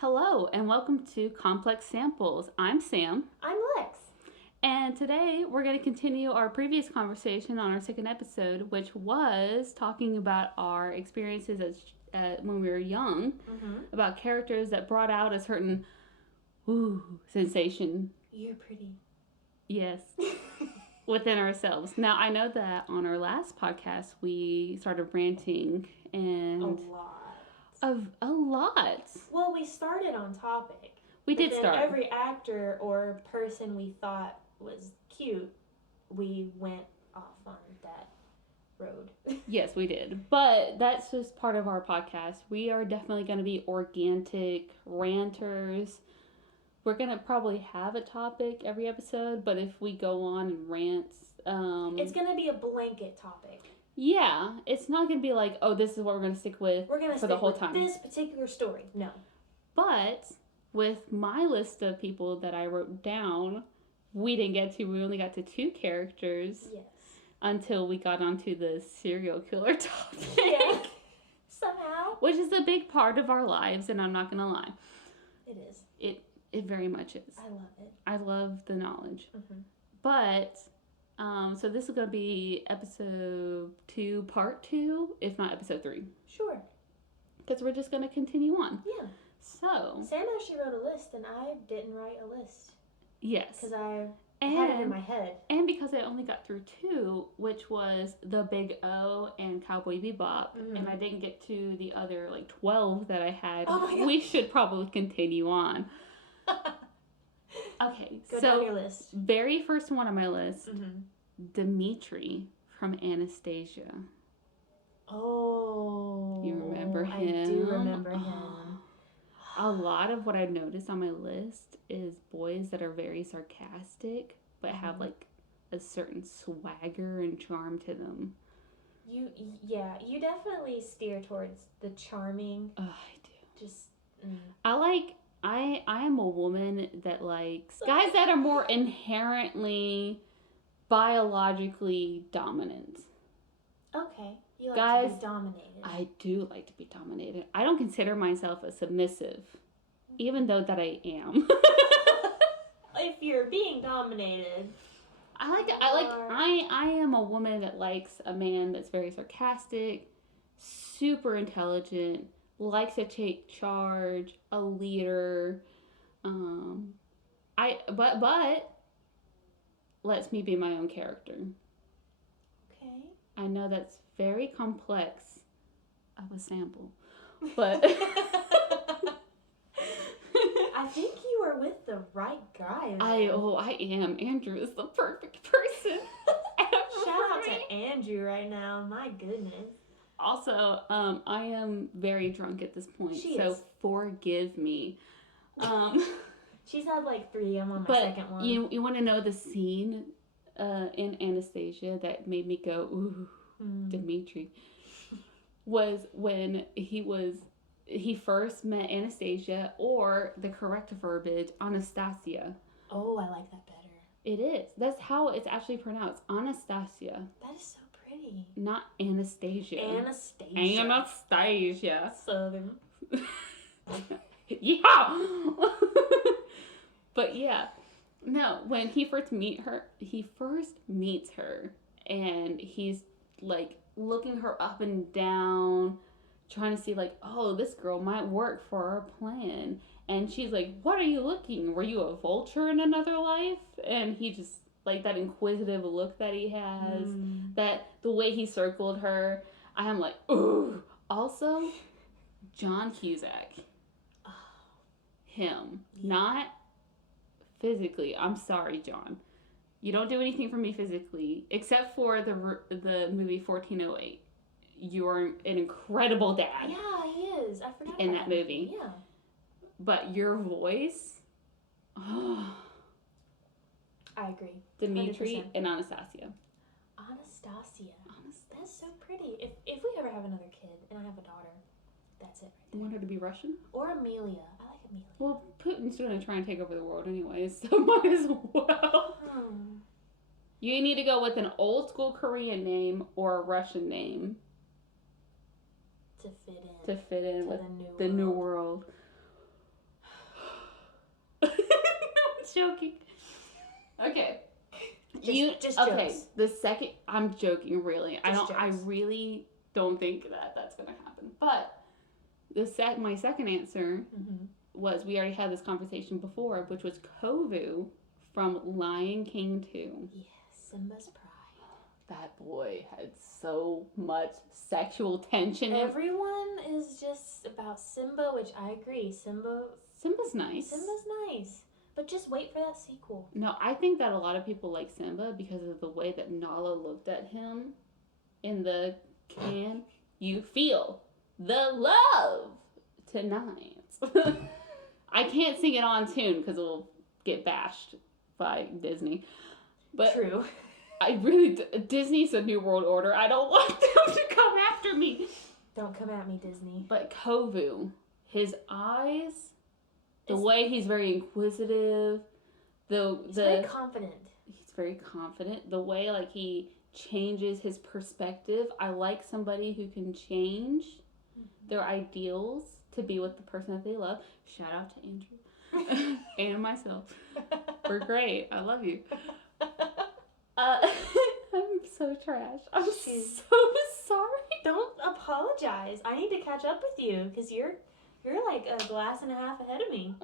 Hello, and welcome to Complex Samples. I'm Sam, I'm Lex. and today we're going to continue our previous conversation on our second episode, which was talking about our experiences when we were young, about characters that brought out a certain sensation. You're pretty. Yes. Within ourselves. Now, I know that on our last podcast, we started ranting and A lot. A lot. Well, we started on topic. We did then start. Every actor or person we thought was cute, we went off on that road. Yes, we did. But that's just part of our podcast. We are definitely going to be organic ranters. We're going to probably have a topic every episode, but if we go on and rant, it's going to be a blanket topic. Yeah, it's not going to be like, oh, this is what we're going to stick with for the whole time. This particular story. No. But with my list of people that I wrote down, we didn't get to. We only got to 2 characters. Yes. Until we got onto the serial killer topic. Yeah. Somehow. Which is a big part of our lives, and I'm not going to lie. It is. It very much is. I love it. I love the knowledge. Mm-hmm. But, so this is going to be episode 2, part 2, if not episode 3. Sure. Because we're just going to continue on. Yeah. So. Sam actually wrote a list, and I didn't write a list. Yes. Because I had it in my head. And because I only got through 2, which was The Big O and Cowboy Bebop, and I didn't get to the other, 12 that I had, we should probably continue on. Okay, Go down your list. Very first one on my list, Dimitri from Anastasia. Oh. You remember him? I do remember him. A lot of what I've noticed on my list is boys that are very sarcastic, but have a certain swagger and charm to them. You definitely steer towards the charming. Oh, I do. Just. I am a woman that likes guys that are more inherently biologically dominant. Okay. You like guys, to be dominated. I do like to be dominated. I don't consider myself a submissive, even though that I am. If you're being dominated. I am a woman that likes a man that's very sarcastic, super intelligent, likes to take charge, a leader. But lets me be my own character. Okay. I know that's very complex of a sample, but I think you are with the right guy. I am. Andrew is the perfect person. Shout out to Andrew right now. My goodness. Also, I am very drunk at this point, so forgive me. She's had 3. I'm on my second one. You want to know the scene in Anastasia that made me go, ooh, Dimitri, was when he first met Anastasia, or the correct verbiage, Anastasia. Oh, I like that better. It is. That's how it's actually pronounced, Anastasia. That is so pretty. Not Anastasia. Anastasia. Southern. Yeah. But yeah. No, when he first meets her, and he's looking her up and down, trying to see oh, this girl might work for our plan. And she's like, what are you looking? Were you a vulture in another life? And he just that inquisitive look that he has, that the way he circled her, I am like, ooh. Also, John Cusack. Him. Not physically. I'm sorry, John. You don't do anything for me physically, except for the movie 1408. You're an incredible dad. Yeah, he is. I forgot in that movie. Yeah. But your voice, I agree. Dimitri 100%. and Anastasia. Anastasia. That's so pretty. If we ever have another kid and I have a daughter, that's it right there. You want her to be Russian? Or Amelia. I like Amelia. Well, Putin's going to try and take over the world anyways, so might as well. You need to go with an old school Korean name or a Russian name. To fit in. with the new world. joking. Okay. Just okay? jokes. The second, I'm joking. Really, I Just don't. jokes. I really don't think that that's gonna happen. But my second answer was we already had this conversation before, which was Kovu from Lion King 2. Yes, Simba's pride. That boy had so much sexual tension. Everyone is just about Simba, which I agree. Simba's nice. Simba's nice. But just wait for that sequel. No, I think that a lot of people like Simba because of the way that Nala looked at him in the can. You feel the love tonight. I can't sing it on tune because it'll get bashed by Disney. But True. I really, Disney's a New World Order. I don't want them to come after me. Don't come at me, Disney. But Kovu, his eyes, the way he's very inquisitive, he's very confident. He's very confident. The way like he changes his perspective. I like somebody who can change their ideals to be with the person that they love. Shout out to Andrew and myself. We're great. I love you. I'm so trash. I'm so sorry. Don't apologize. I need to catch up with you because you're like a glass and a half ahead of me.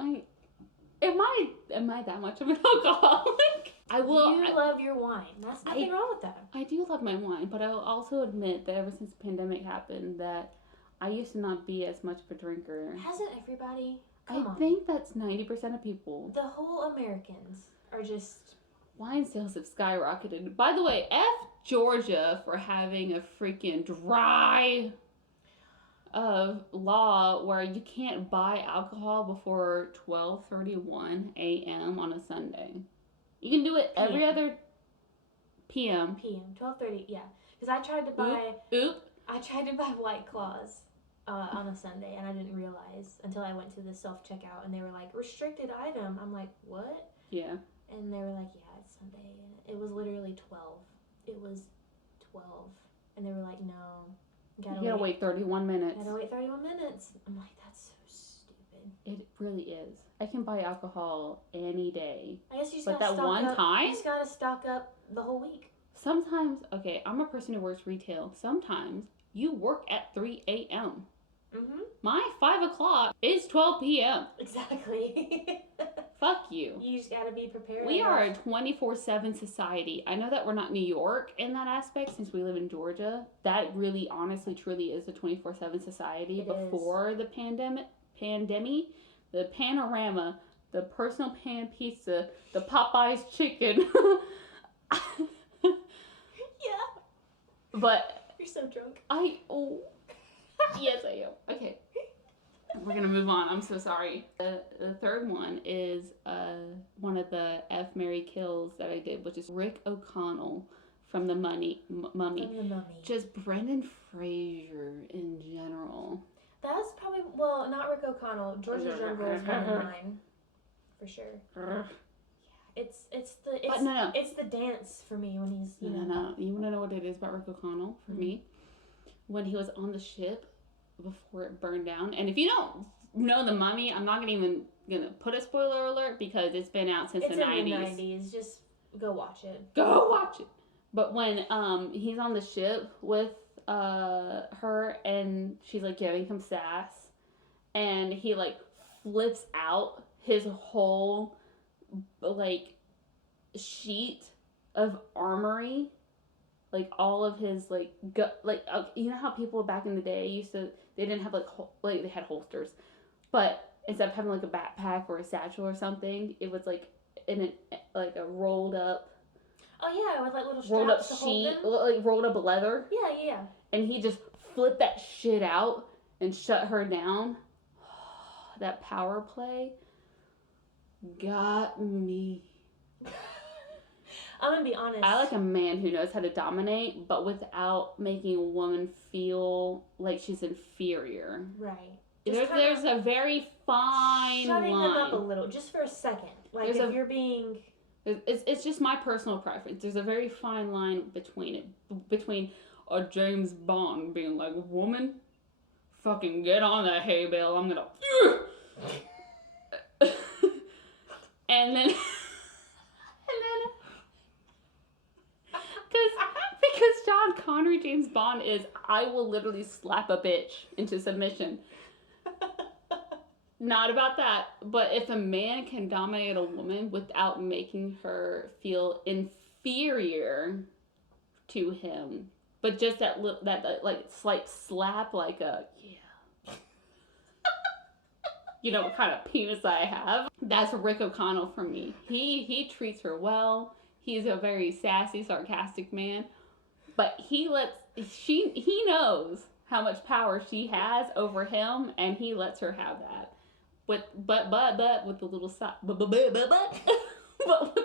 Am I that much of an alcoholic? I will. You love your wine. That's nothing wrong with that. I do love my wine, but I will also admit that ever since the pandemic happened, that I used to not be as much of a drinker. Hasn't everybody? I think that's 90% of people. The whole Americans are just. Wine sales have skyrocketed. By the way, F Georgia for having a freaking dry law where you can't buy alcohol before 12:31 a.m. on a Sunday. You can do it every other p.m. 12:30. Yeah, because I tried to buy. I tried to buy White Claws on a Sunday, and I didn't realize until I went to the self checkout, and they were like restricted item. I'm like, what? Yeah. And they were like, yeah, it's Sunday, and it was literally 12. It was 12, and they were like, no. You gotta wait 31 minutes. Gotta wait 31 minutes. I'm like, that's so stupid. It really is. I can buy alcohol any day. I guess you just but gotta that stock one up. time? You just gotta stock up the whole week. Sometimes, okay, I'm a person who works retail. Sometimes you work at 3 a.m. My 5 o'clock is 12 p.m. Exactly. Fuck you. You just gotta be prepared. We are a 24/7 society. I know that we're not New York in that aspect since we live in Georgia. That really, honestly, truly is a 24/7 society. Before the pandemic, the panorama, the personal pan pizza, the Popeyes chicken. Yeah. But you're so drunk. Yes, I am. Okay. We're going to move on. I'm so sorry. The third one is one of the F, Marry, Kills that I did, which is Rick O'Connell from The Mummy. From The Mummy. Just Brendan Fraser in general. That's probably, well, not Rick O'Connell. Georgia Jungle is one of mine. For sure. Yeah. It's the dance for me when he's, No. You want to know what it is about Rick O'Connell for me? When he was on the ship before it burned down. And if you don't know The Mummy, I'm not even gonna put a spoiler alert because it's been out since the 90s. It's in the 90s. Just go watch it. Go watch it. But when he's on the ship with her and she's like giving him sass and he like flips out his whole like sheet of armory, like all of his like you know how people back in the day they didn't have like they had holsters, but instead of having like a backpack or a satchel or something, it was like in a rolled up. Oh yeah, with like little straps rolled up to sheet, hold them. like rolled up leather. Yeah. And he just flipped that shit out and shut her down. That power play got me. I'm gonna be honest. I like a man who knows how to dominate, but without making a woman feel like she's inferior. Right. There's a very fine shutting line. them up a little, just for a second. Like if you're being. It's just my personal preference. There's a very fine line between a James Bond being like, woman, fucking get on that hay bale. I'm gonna. And then. James Bond is I will literally slap a bitch into submission. Not about that, but if a man can dominate a woman without making her feel inferior to him, but just that like slight slap, like a yeah, you know what kind of penis I have. That's Rick O'Connell for me. He treats her well. He's a very sassy, sarcastic man, but he knows how much power she has over him, and he lets her have that. But with the little side, but with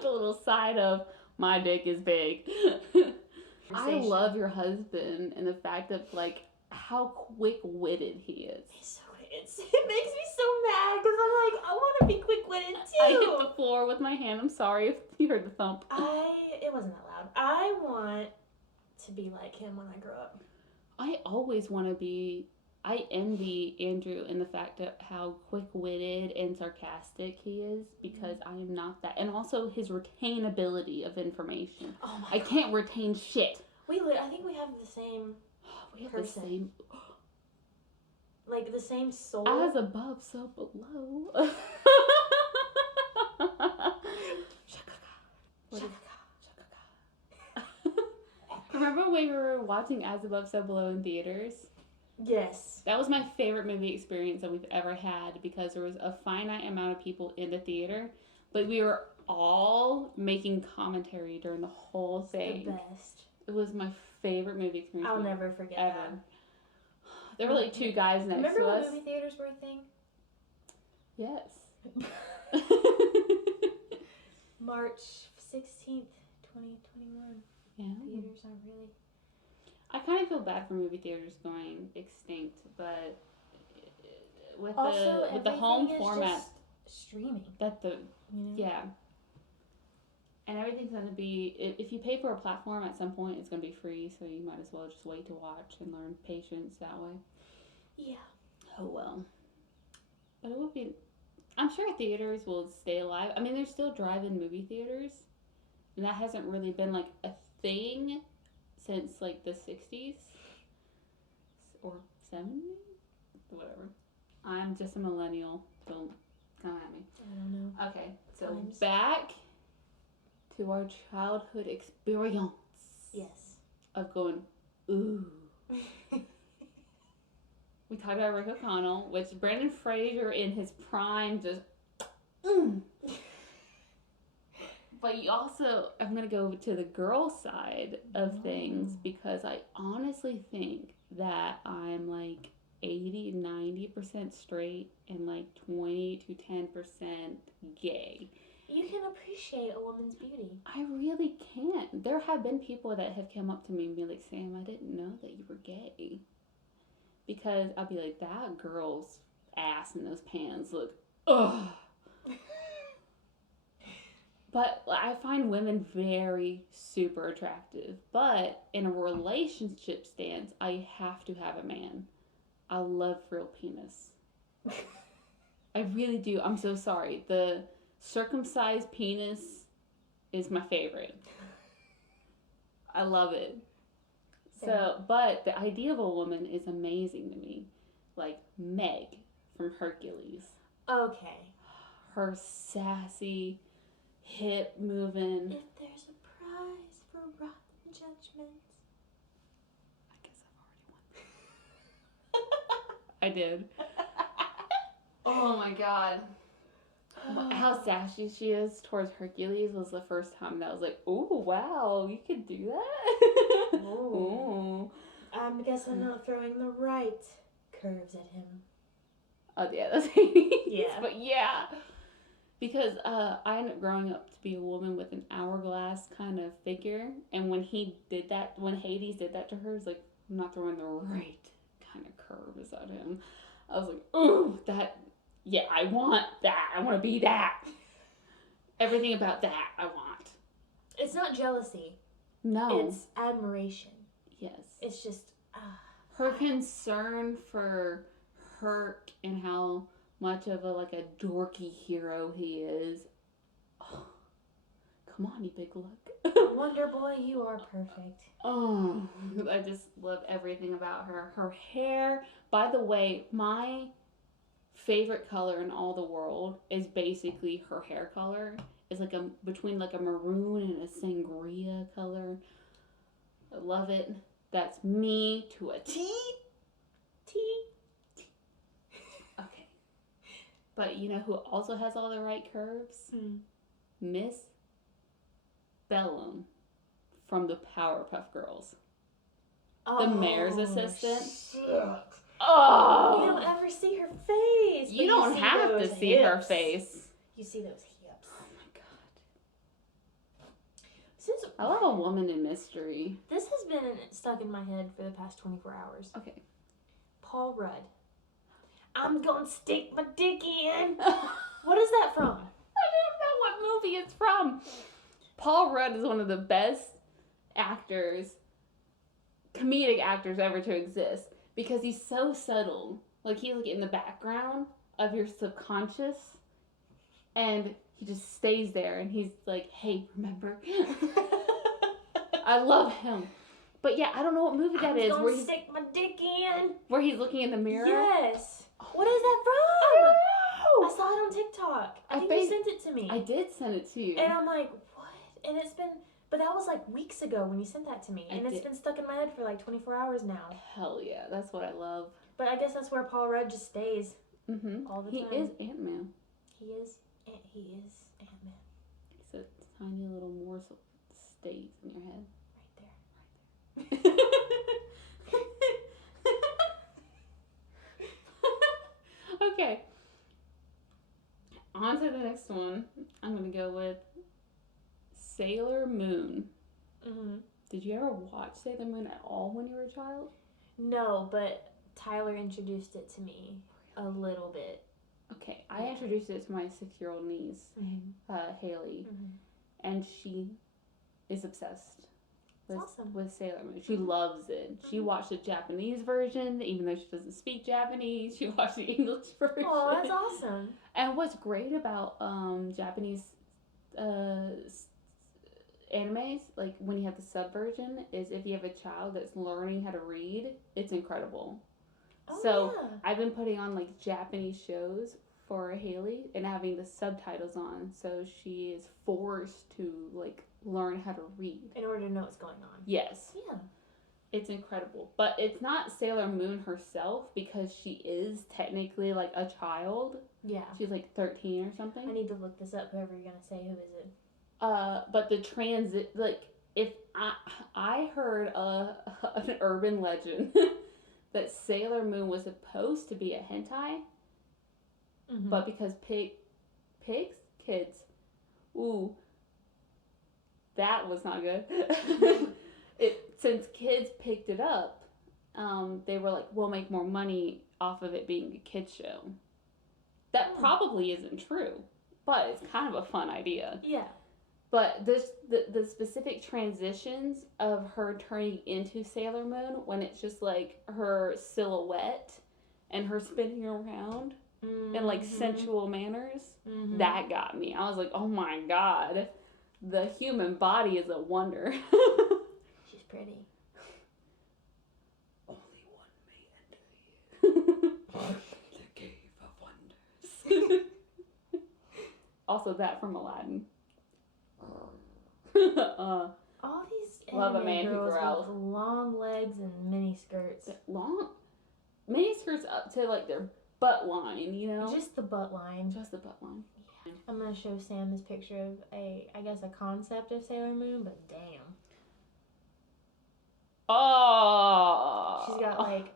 the little side of my dick is big. I love your husband and the fact of like how quick-witted he is. He's so it makes me so mad because I'm like, I want to be quick-witted too. I hit the floor with my hand. I'm sorry if you heard the thump. It wasn't that loud. I want to be like him when I grow up. I always want to be. I envy Andrew in the fact of how quick-witted and sarcastic he is because I am not that. And also his retainability of information. Oh my I can't retain shit. I think we have the same We have person. the same... Like the same soul. As above, so below. What is... Remember when we were watching As Above, So Below in theaters? Yes. That was my favorite movie experience that we've ever had because there was a finite amount of people in the theater, but we were all making commentary during the whole thing. The best. It was my favorite movie experience. I'll never forget ever. that. There were like two guys next Remember to when us. movie theaters were a thing? Yes. March 16th, 2021. Yeah. Theaters are really... I kind of feel bad for movie theaters going extinct, but with also, the home format, just streaming. that the You know? yeah, and everything's gonna be if you pay for a platform at some point, it's gonna be free, so you might as well just wait to watch and learn patience that way. Yeah. Oh well, but it would be. I'm sure theaters will stay alive. I mean, there's still drive-in movie theaters, and that hasn't really been like a thing since like the 60s or 70s, whatever. I'm just a millennial. Don't come at me. I don't know. Okay, so Times. back to our childhood experience. Yes. Of going, ooh. We talked about Rick O'Connell, which Brendan Fraser in his prime just, But you also, I'm going to go to the girl side of things because I honestly think that I'm like 80-90% straight and like 20 to 10% gay. You can appreciate a woman's beauty. I really can't. There have been people that have come up to me and be like, Sam, I didn't know that you were gay. Because I'll be like, that girl's ass in those pants look, ugh. But I find women very super attractive. But in a relationship stance, I have to have a man. I love real penis. I really do. I'm so sorry. The circumcised penis is my favorite. I love it. So, but the idea of a woman is amazing to me. Like Meg from Hercules. Okay. Her sassy, hip moving. If there's a prize for rotten judgments. I guess I've already won. I did. Oh my god. How sassy she is towards Hercules was the first time that I was like, ooh, wow, you could do that? Ooh. I guess I'm not throwing the right curves at him. Oh, yeah, that's Hades. Yeah. But yeah. Because I ended up growing up to be a woman with an hourglass kind of figure. And when he did that, when Hades did that to her, it's like, I'm not throwing the right kind of curves at him. I was like, ooh, that, yeah, I want that. I want to be that. Everything about that I want. It's not jealousy. No. It's admiration. Yes. It's just... her concern for Herc and how much of a dorky hero he is. Oh, come on, you big look. Wonder Boy, you are perfect. Oh, I just love everything about her. Her hair, by the way, my favorite color in all the world is basically her hair color. It's like between like a maroon and a sangria color. I love it. That's me to a T. T. Okay. But you know who also has all the right curves? Miss Bellum from the Powerpuff Girls. The mayor's assistant. Shit. Oh! You don't ever see her face. You don't have to see her face. You see those hips. Oh my god. I love a woman in mystery. This has been stuck in my head for the past 24 hours. Okay. Paul Rudd. I'm gonna stick my dick in. What is that from? I don't know what movie it's from. Paul Rudd is one of the best actors, comedic actors ever to exist, because he's so subtle. Like, he's like in the background of your subconscious, and he just stays there, and he's like, hey, remember? I love him. But yeah, I don't know what movie that is. I'm gonna stick my dick in. Where he's looking in the mirror? Yes. What is that from? I don't know. I saw it on TikTok. I think you sent it to me. I did send it to you. And I'm like, what? And it's been, but that was like weeks ago when you sent that to me. And it's been stuck in my head for like 24 hours now. Hell yeah, that's what I love. But I guess that's where Paul Rudd just stays all the time. He is Ant-Man. He is Ant-Man. He's a tiny little morsel that stays in your head. Right there. Okay. On to the next one. I'm going to go with Sailor Moon. Mm-hmm. Did you ever watch Sailor Moon at all when you were a child? No, but Tyler introduced it to me a little bit. Okay, I introduced it to my 6-year-old niece, Haley, and she is obsessed with Sailor Moon. She loves it. She watched the Japanese version, even though she doesn't speak Japanese. She watched the English version. Oh, that's awesome. And what's great about Japanese animes, like when you have the sub version, is if you have a child that's learning how to read, it's incredible. Oh, So yeah. I've been putting on like Japanese shows for Haley and having the subtitles on, so she is forced to like learn how to read in order to know what's going on. Yes. Yeah. It's incredible. But it's not Sailor Moon herself, because she is technically like a child. Yeah. She's like 13 or something. I need to look this up. Whoever you're gonna say, who is it? But the transit, like, if I heard an urban legend that Sailor Moon was supposed to be a hentai, but because kids, ooh, that was not good. Since kids picked it up, they were like, we'll make more money off of it being a kids show. That probably isn't true, but it's kind of a fun idea. Yeah. But the specific transitions of her turning into Sailor Moon, when it's just like her silhouette and her spinning around in like sensual manners, that got me. I was like, oh my god, the human body is a wonder. She's pretty. Only one may enter you. The Cave of Wonders. Also, that from Aladdin. All these love a anime man who girls growls. with long legs and mini skirts. Mini skirts up to like their butt line, you know? Just the butt line. Just the butt line. Yeah. I'm gonna show Sam this picture of a concept of Sailor Moon, but damn. Oh! She's got like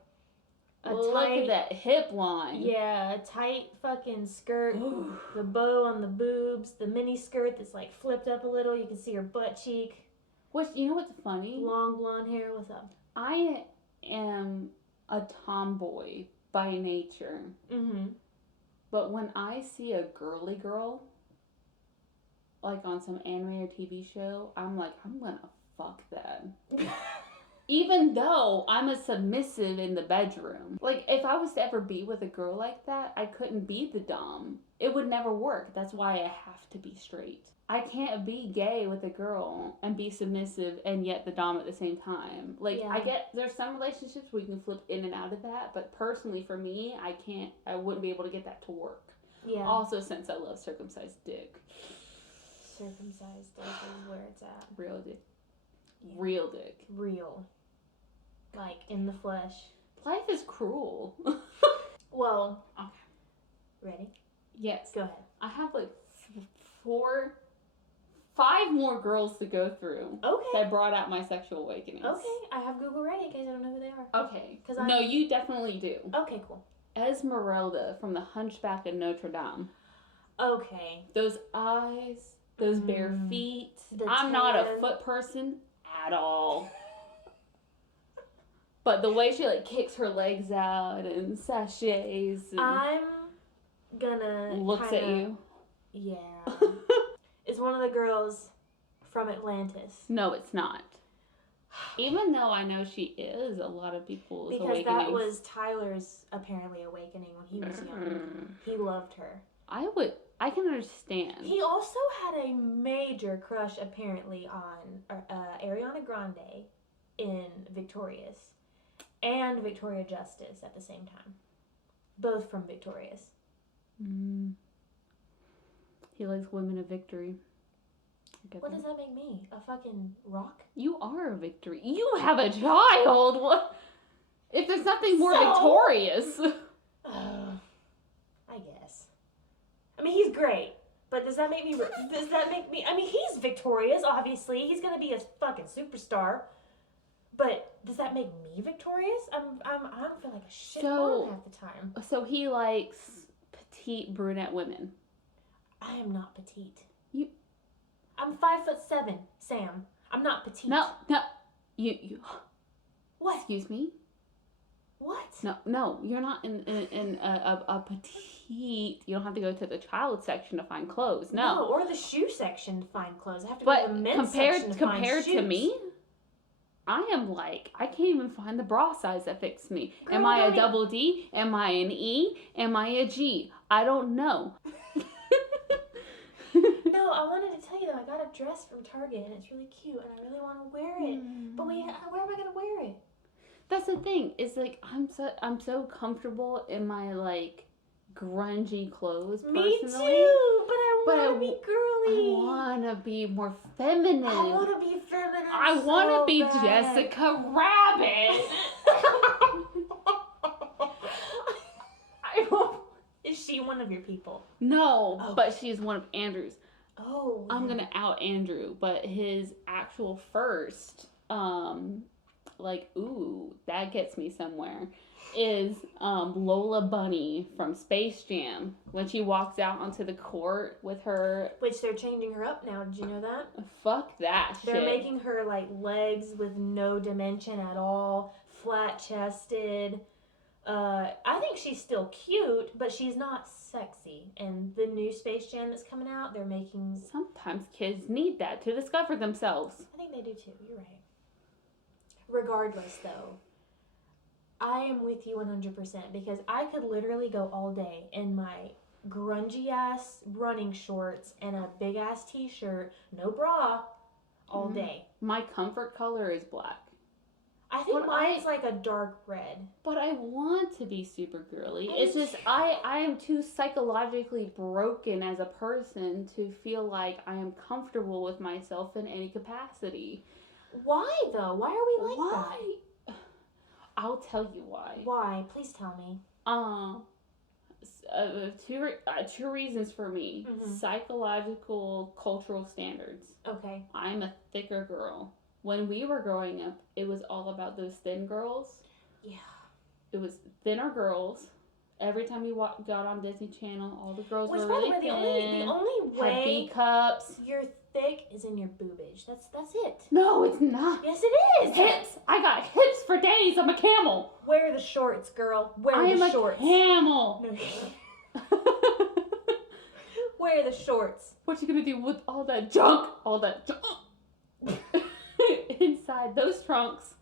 look at that hip line. Yeah, a tight fucking skirt, the bow on the boobs, the mini skirt that's like flipped up a little. You can see her butt cheek. You know what's funny? Long blonde hair. What's up? I am a tomboy by nature. But when I see a girly girl, like on some anime or TV show, I'm like, I'm gonna fuck that. Even though I'm a submissive in the bedroom. Like, if I was to ever be with a girl like that, I couldn't be the dom. It would never work. That's why I have to be straight. I can't be gay with a girl and be submissive and yet the dom at the same time. Like, Yeah. I get, there's some relationships where you can flip in and out of that, but personally for me, I wouldn't be able to get that to work. Yeah. Also, since I love circumcised dick. Circumcised dick is where it's at. Real dick. Yeah. Real dick. Real. Like, in the flesh. Life is cruel. Well. Okay. Ready? Yes. Go ahead. I have like 5 more girls to go through. Okay. That brought out my sexual awakenings. Okay. I have Google ready in case I don't know who they are. Okay. No, you definitely do. Okay, cool. Esmeralda from The Hunchback of Notre Dame. Okay. Those eyes, those bare feet. The I'm not a tan. foot person at all. But the way she like kicks her legs out and sachets and I'm gonna looks at you. Yeah. It's one of the girls from Atlantis. No, it's not. Even though I know she is a lot of people's Because awakenings. that was Tyler's apparently awakening when he was young. He loved her. I can understand. He also had a major crush apparently on Ariana Grande in Victorious and Victoria Justice at the same time. Both from Victorious. He likes women of victory. What does that make me? A fucking rock? You are a victory. You have a child. What? If there's nothing more victorious. I guess. I mean, he's great. But does that make me... I mean, he's victorious, obviously. He's gonna be a fucking superstar. But does that make me victorious? I don't feel like a shit bum half the time. So he likes petite brunette women. I am not petite. You... I'm 5'7", Sam. I'm not petite. No. You. What? Excuse me? What? No, you're not in a petite. You don't have to go to the child section to find clothes. No, or the shoe section to find clothes. I have to go to the men's section to find shoes. Compared to me, I am like, I can't even find the bra size that fits me. Girl, am I a double D? Am I an E? Am I a G? I don't know. No, I wanted to tell you though, I got a dress from Target and it's really cute and I really want to wear it. But where am I gonna wear it? That's the thing. Is like I'm so comfortable in my like grungy clothes. Me personally, too, but I want to be girly. I want to be more feminine. I want to be feminine. I want to be bad. Jessica Rabbit. Is she one of your people? No, but she's one of Andrew's. Oh. I'm gonna out Andrew, but his actual first, that gets me somewhere, is Lola Bunny from Space Jam when she walks out onto the court with her. Which they're changing her up now. Did you know that? Fuck that shit. They're making her like legs with no dimension at all, flat chested. I think she's still cute, but she's not sexy. And the new Space Jam that's coming out, they're making... Sometimes kids need that to discover themselves. I think they do too. You're right. Regardless, though, I am with you 100% because I could literally go all day in my grungy-ass running shorts and a big-ass t-shirt, no bra, all day. My comfort color is black. I think mine's like a dark red. But I want to be super girly. It's just I am too psychologically broken as a person to feel like I am comfortable with myself in any capacity. Why though? Why are we like that? I'll tell you why. Why? Please tell me. Two reasons for me. Mm-hmm. Psychological, cultural standards. Okay. I'm a thicker girl. When we were growing up, it was all about those thin girls. Yeah. It was thinner girls. Every time you got on Disney Channel, all the girls were really thin. The only way had B cups. You're thick is in your boobage. That's it. No, it's not. Yes, it is. Hips. I got hips for days. I'm a camel. Wear the shorts, girl. Wear the shorts. I'm a camel. No. Wear the shorts. What you gonna do with all that junk? All that junk inside those trunks?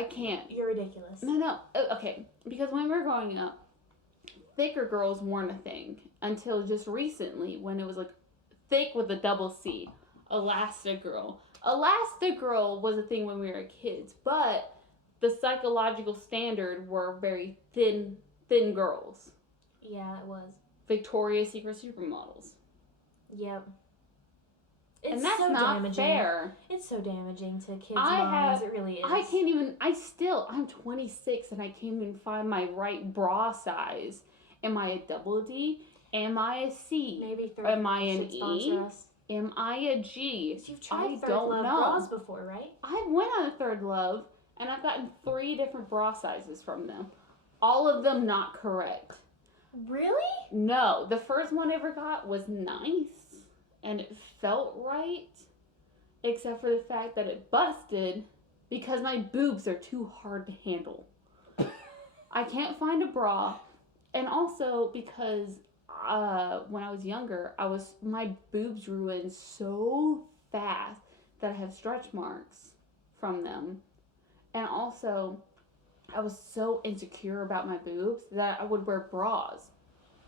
I can't. You're ridiculous. No. Okay, because when we were growing up, thicker girls weren't a thing until just recently when it was like thick with a double C, Elastigirl. Elastigirl was a thing when we were kids, but the psychological standard were very thin girls. Yeah, it was. Victoria's Secret supermodels. Yep. And that's so not damaging. Fair. It's so damaging to kids' minds. It really is. I'm 26 and I can't even find my right bra size. Am I a double D? Am I a C? Maybe third. Am I an E? Am I a G? So you've tried Third Love bras before, right? I went on a Third Love and I've gotten 3 different bra sizes from them. All of them not correct. Really? No. The first one I ever got was nice. And it felt right, except for the fact that it busted because my boobs are too hard to handle. I can't find a bra, and also because when I was younger, my boobs ruined so fast that I have stretch marks from them, and also I was so insecure about my boobs that I would wear bras,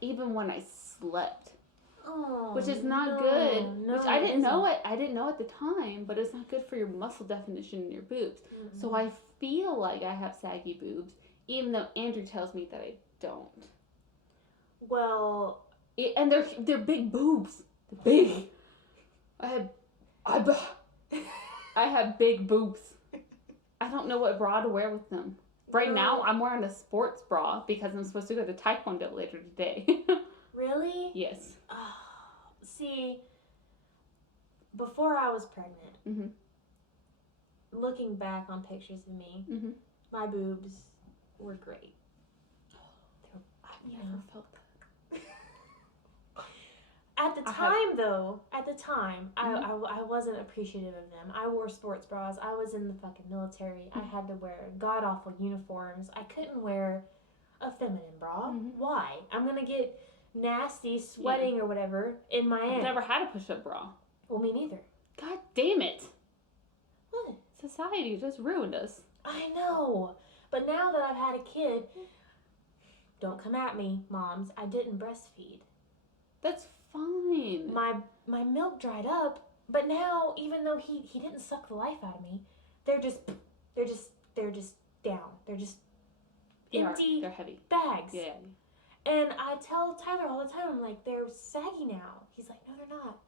even when I slept. Oh, which is not good. Which I didn't know it. I didn't know at the time, but it's not good for your muscle definition in your boobs. Mm-hmm. So I feel like I have saggy boobs, even though Andrew tells me that I don't. Well, and they're big boobs. They're big. I have big boobs. I don't know what bra to wear with them. Right now, I'm wearing a sports bra because I'm supposed to go to Taekwondo later today. Really? Yes. See, before I was pregnant, looking back on pictures of me, my boobs were great. I've never felt that. At the time, I wasn't appreciative of them. I wore sports bras. I was in the fucking military. I had to wear god-awful uniforms. I couldn't wear a feminine bra. Why? I'm going to get nasty sweating or whatever in my I've never had a push-up bra. Well, me neither. God damn it. What? Society just ruined us. I know. But now that I've had a kid, don't come at me, moms. I didn't breastfeed. That's fine. My milk dried up, but now even though he didn't suck the life out of me, they're just down. They're just empty. They're heavy bags. Yeah. And I tell Tyler all the time, I'm like, they're saggy now. He's like, no, they're not.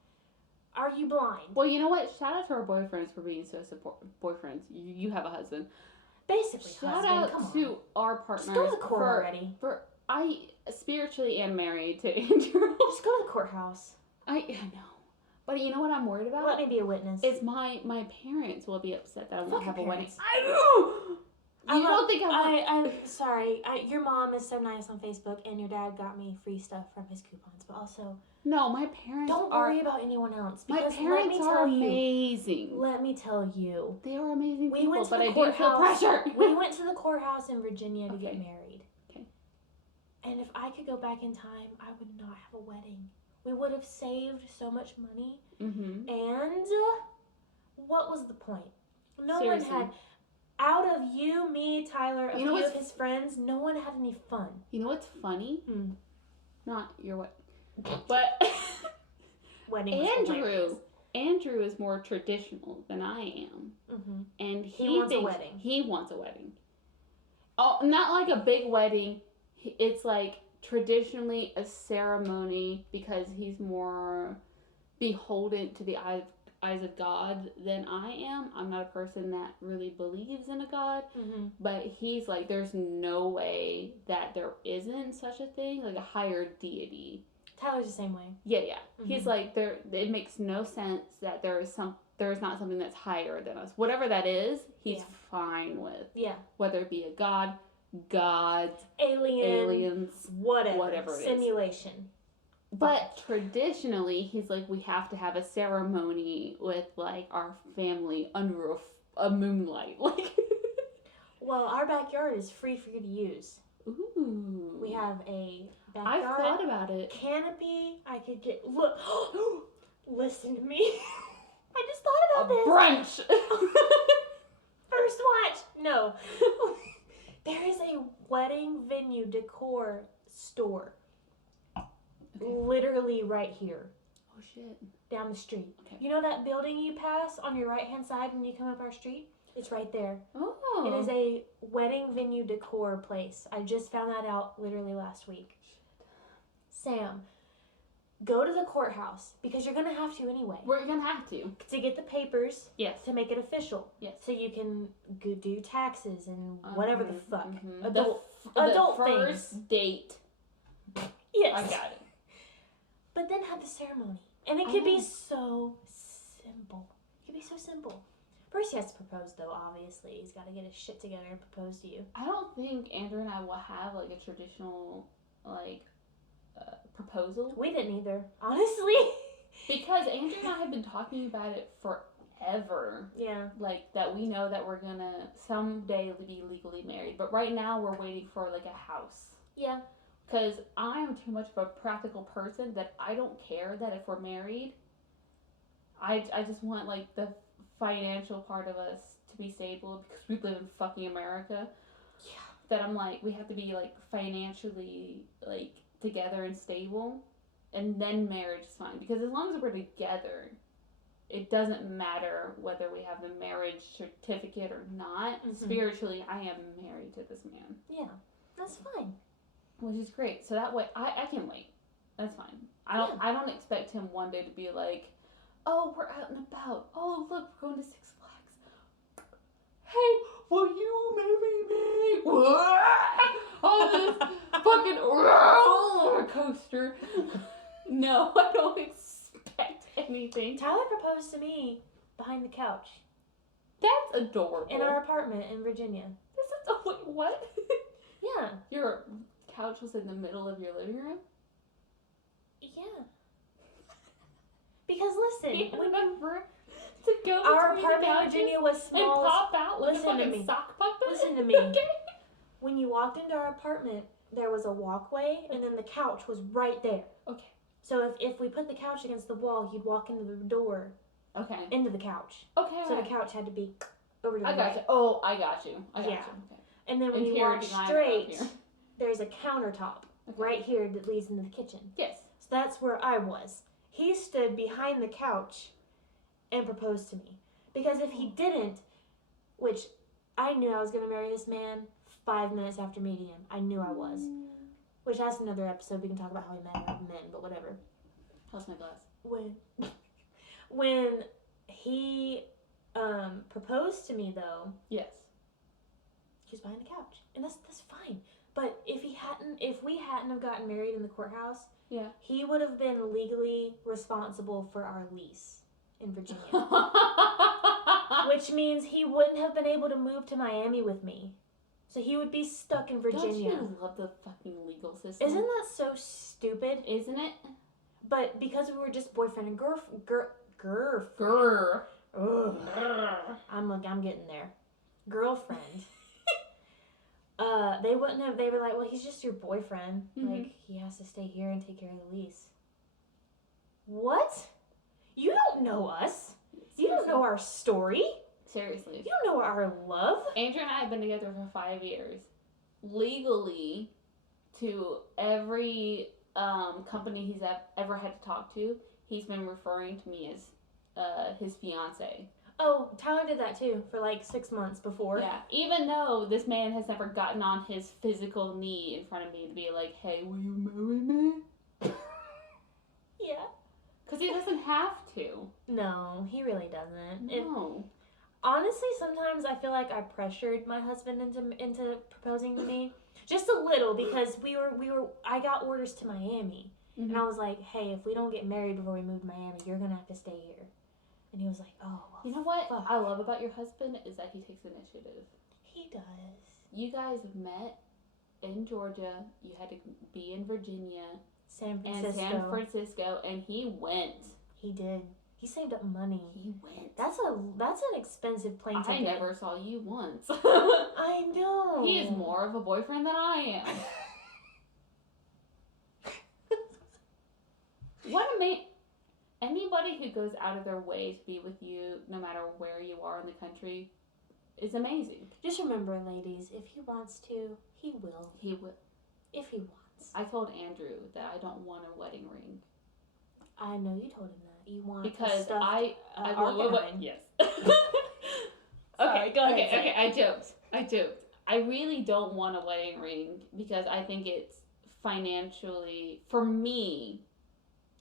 Are you blind? Well, you know what? Shout out to our boyfriends for being so supportive. Boyfriends, you have a husband. Basically, shout out to our partners. Just go to the court already. I spiritually am married to Andrew. Just go to the courthouse. I know. But you know what I'm worried about? Let me be a witness. Is my parents will be upset that I won't have a wedding. You don't think I'm sorry. Your mom is so nice on Facebook, and your dad got me free stuff from his coupons. But also, no, my parents. Don't worry about anyone else. My parents are amazing. Let me tell you, they are amazing people. Went to but the I do feel pressure. We went to the courthouse in Virginia to get married. Okay. And if I could go back in time, I would not have a wedding. We would have saved so much money. Mm-hmm. And what was the point? No Seriously. one had. Out of you, me, Tyler, a few of his friends, no one had any fun. You know what's funny? Not your what, but Andrew is more traditional than I am, and he wants a wedding. He wants a wedding. Oh, not like a big wedding. It's like traditionally a ceremony because he's more beholden to the eyes of God than I am. I'm not a person that really believes in a God, but he's like, there's no way that there isn't such a thing, like a higher deity. Tyler's the same way. Yeah. He's like, it makes no sense that there is not something that's higher than us. Whatever that is, he's fine with. Yeah. Whether it be a God, gods, aliens, whatever it is. Simulation. But traditionally, he's like, we have to have a ceremony with, like, our family under a moonlight. Like, well, our backyard is free for you to use. Ooh. We have a backyard. I've thought about it. Canopy. I could get, look, listen to me. I just thought about this. Brunch. First watch. No. There is a wedding venue decor store. Okay. Literally right here. Oh shit. Down the street. Okay. You know that building you pass on your right hand side when you come up our street? It's right there. Oh. It is a wedding venue decor place. I just found that out literally last week. Sam, go to the courthouse because you're going to have to anyway. We're gonna have to. To get the papers. Yes. To make it official. Yes. So you can go do taxes and whatever the fuck. Mm-hmm. Adult the first things. Date. Yes. I got it. But then have the ceremony. And it could be so simple. It could be so simple. First he has to propose though, obviously. He's got to get his shit together and propose to you. I don't think Andrew and I will have like a traditional like proposal. We didn't either, honestly. Because Andrew and I have been talking about it forever. Yeah. Like that we know that we're gonna someday be legally married. But right now we're waiting for like a house. Yeah. Because I'm too much of a practical person that I don't care that if we're married, I just want like the financial part of us to be stable because we live in fucking America. Yeah. That I'm like, we have to be like financially like together and stable, and then marriage is fine. Because as long as we're together, it doesn't matter whether we have the marriage certificate or not. Mm-hmm. Spiritually, I am married to this man. Yeah, that's fine. Which is great. So that way, I can wait. That's fine. I don't expect him one day to be like, oh, we're out and about. Oh, look, we're going to Six Flags. Hey, will you marry me? On this fucking roller coaster. No, I don't expect anything. Tyler proposed to me behind the couch That's adorable. in our apartment in Virginia. This is, wait, what? Yeah. Your couch was in the middle of your living room? Yeah. Because listen, You remember to go our between the apartment in couches Virginia was and small. pop out like Listen a to fucking me. sock puppet? Listen to me. Okay. When you walked into our apartment, there was a walkway, and then the couch was right there. Okay. So if we put the couch against the wall, you'd walk into the door, Okay. into the couch. Okay. So right. the couch had to be over to the I got right. you. Oh, I got you. I got Yeah. you. Okay. And then when you Interior walk designer up straight, here. there's a countertop Okay. right here that leads into the kitchen. Yes. So that's where I was. He stood behind the couch and proposed to me. Because if he didn't, which I knew I was going to marry this man 5 minutes after meeting him. I knew I was. Which that's another episode. We can talk about how we met men, but whatever. How's my glass? When he proposed to me, though, Yes. he was behind the couch. And that's fine. But if we hadn't have gotten married in the courthouse, Yeah. he would have been legally responsible for our lease in Virginia. Which means he wouldn't have been able to move to Miami with me. So he would be stuck in Virginia. Don't you love the fucking legal system? Isn't that so stupid? Isn't it? But because we were just boyfriend and girlfriend. Grr. Ugh. Grr. I'm getting there. Girlfriend. They wouldn't have. They were like, well, he's just your boyfriend. Mhm. Like he has to stay here and take care of the lease. What? You don't know us. You don't know our story. Seriously. You don't know our love. Andrew and I have been together for 5 years. Legally, to every company he's ever had to talk to, he's been referring to me as his fiance. Oh, Tyler did that too for like 6 months before. Yeah, even though this man has never gotten on his physical knee in front of me to be like, hey, will you marry me? Yeah. Because he doesn't have to. No, he really doesn't. No. Honestly, sometimes I feel like I pressured my husband into proposing to me. Just a little, because I got orders to Miami. Mm-hmm. And I was like, hey, if we don't get married before we move to Miami, you're going to have to stay here. And he was like, oh, well, You know what fuck. I love about your husband is that he takes initiative. He does. You guys met in Georgia. You had to be in Virginia San and Francisco. San Francisco, and he went. He did. He saved up money. He went. That's an expensive plane ticket. I never saw you once. I know. He is more of a boyfriend than I am. What a man. Anybody who goes out of their way to be with you, no matter where you are in the country, is amazing. Just remember, ladies, if he wants to, he will. He would. If he wants. I told Andrew that I don't want a wedding ring. I know you told him that. You want Because stuffed, I Arcanine. yes. Sorry, go ahead. Okay, I joked. I really don't want a wedding ring because I think it's financially, for me,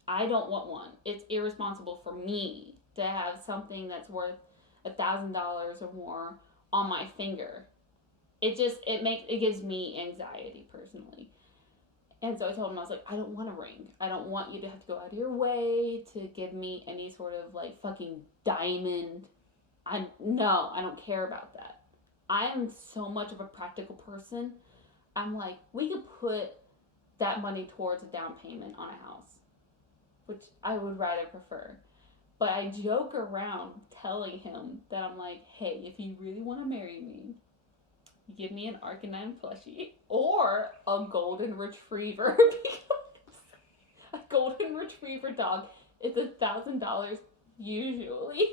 I don't want one. It's irresponsible for me to have something that's worth $1,000 or more on my finger. It gives me anxiety personally. And so I told him, I was like, I don't want a ring. I don't want you to have to go out of your way to give me any sort of like fucking diamond. No, I don't care about that. I am so much of a practical person. I'm like, we could put that money towards a down payment on a house, which I would rather prefer. But I joke around telling him that I'm like, hey, if you really want to marry me, give me an Arcanine plushie or a golden retriever because a golden retriever dog is $1,000 usually.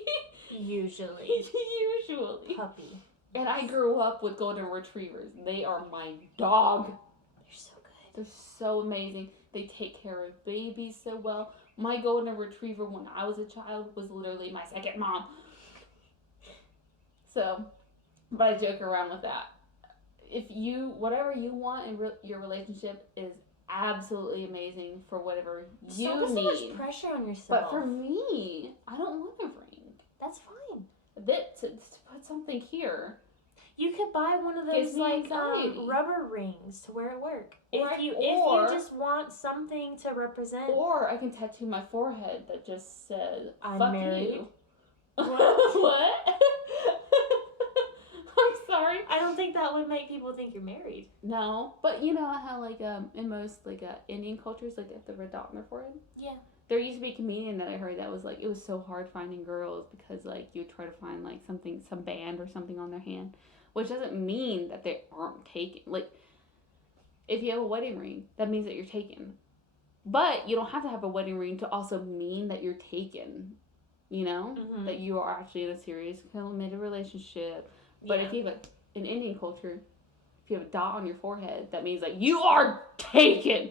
Usually. Puppy. And I grew up with golden retrievers. They are my dog. They're so good. They're so amazing. They take care of babies so well. My golden retriever when I was a child was literally my second mom. So, but I joke around with that. If you, whatever you want in your relationship is absolutely amazing for whatever you Don't put so need. much pressure on yourself. But for me, I don't want a ring. That's fine. To put something here. You could buy one of those Gives me like anxiety. rubber rings to wear at work. Or If you just want something to represent. Or I can tattoo my forehead that just says, I'm fuck married. you. What? I'm sorry. I don't think that would make people think you're married. No, but you know how like in most like Indian cultures, like they have the red dot on their forehead. Yeah. There used to be a comedian that I heard that was like, it was so hard finding girls because like you would try to find like something, some band or something on their hand, which doesn't mean that they aren't taken. Like if you have a wedding ring, that means that you're taken. But you don't have to have a wedding ring to also mean that you're taken. You know, that you are actually in a serious committed relationship. But if you have in Indian culture, if you have a dot on your forehead, that means like you are taken.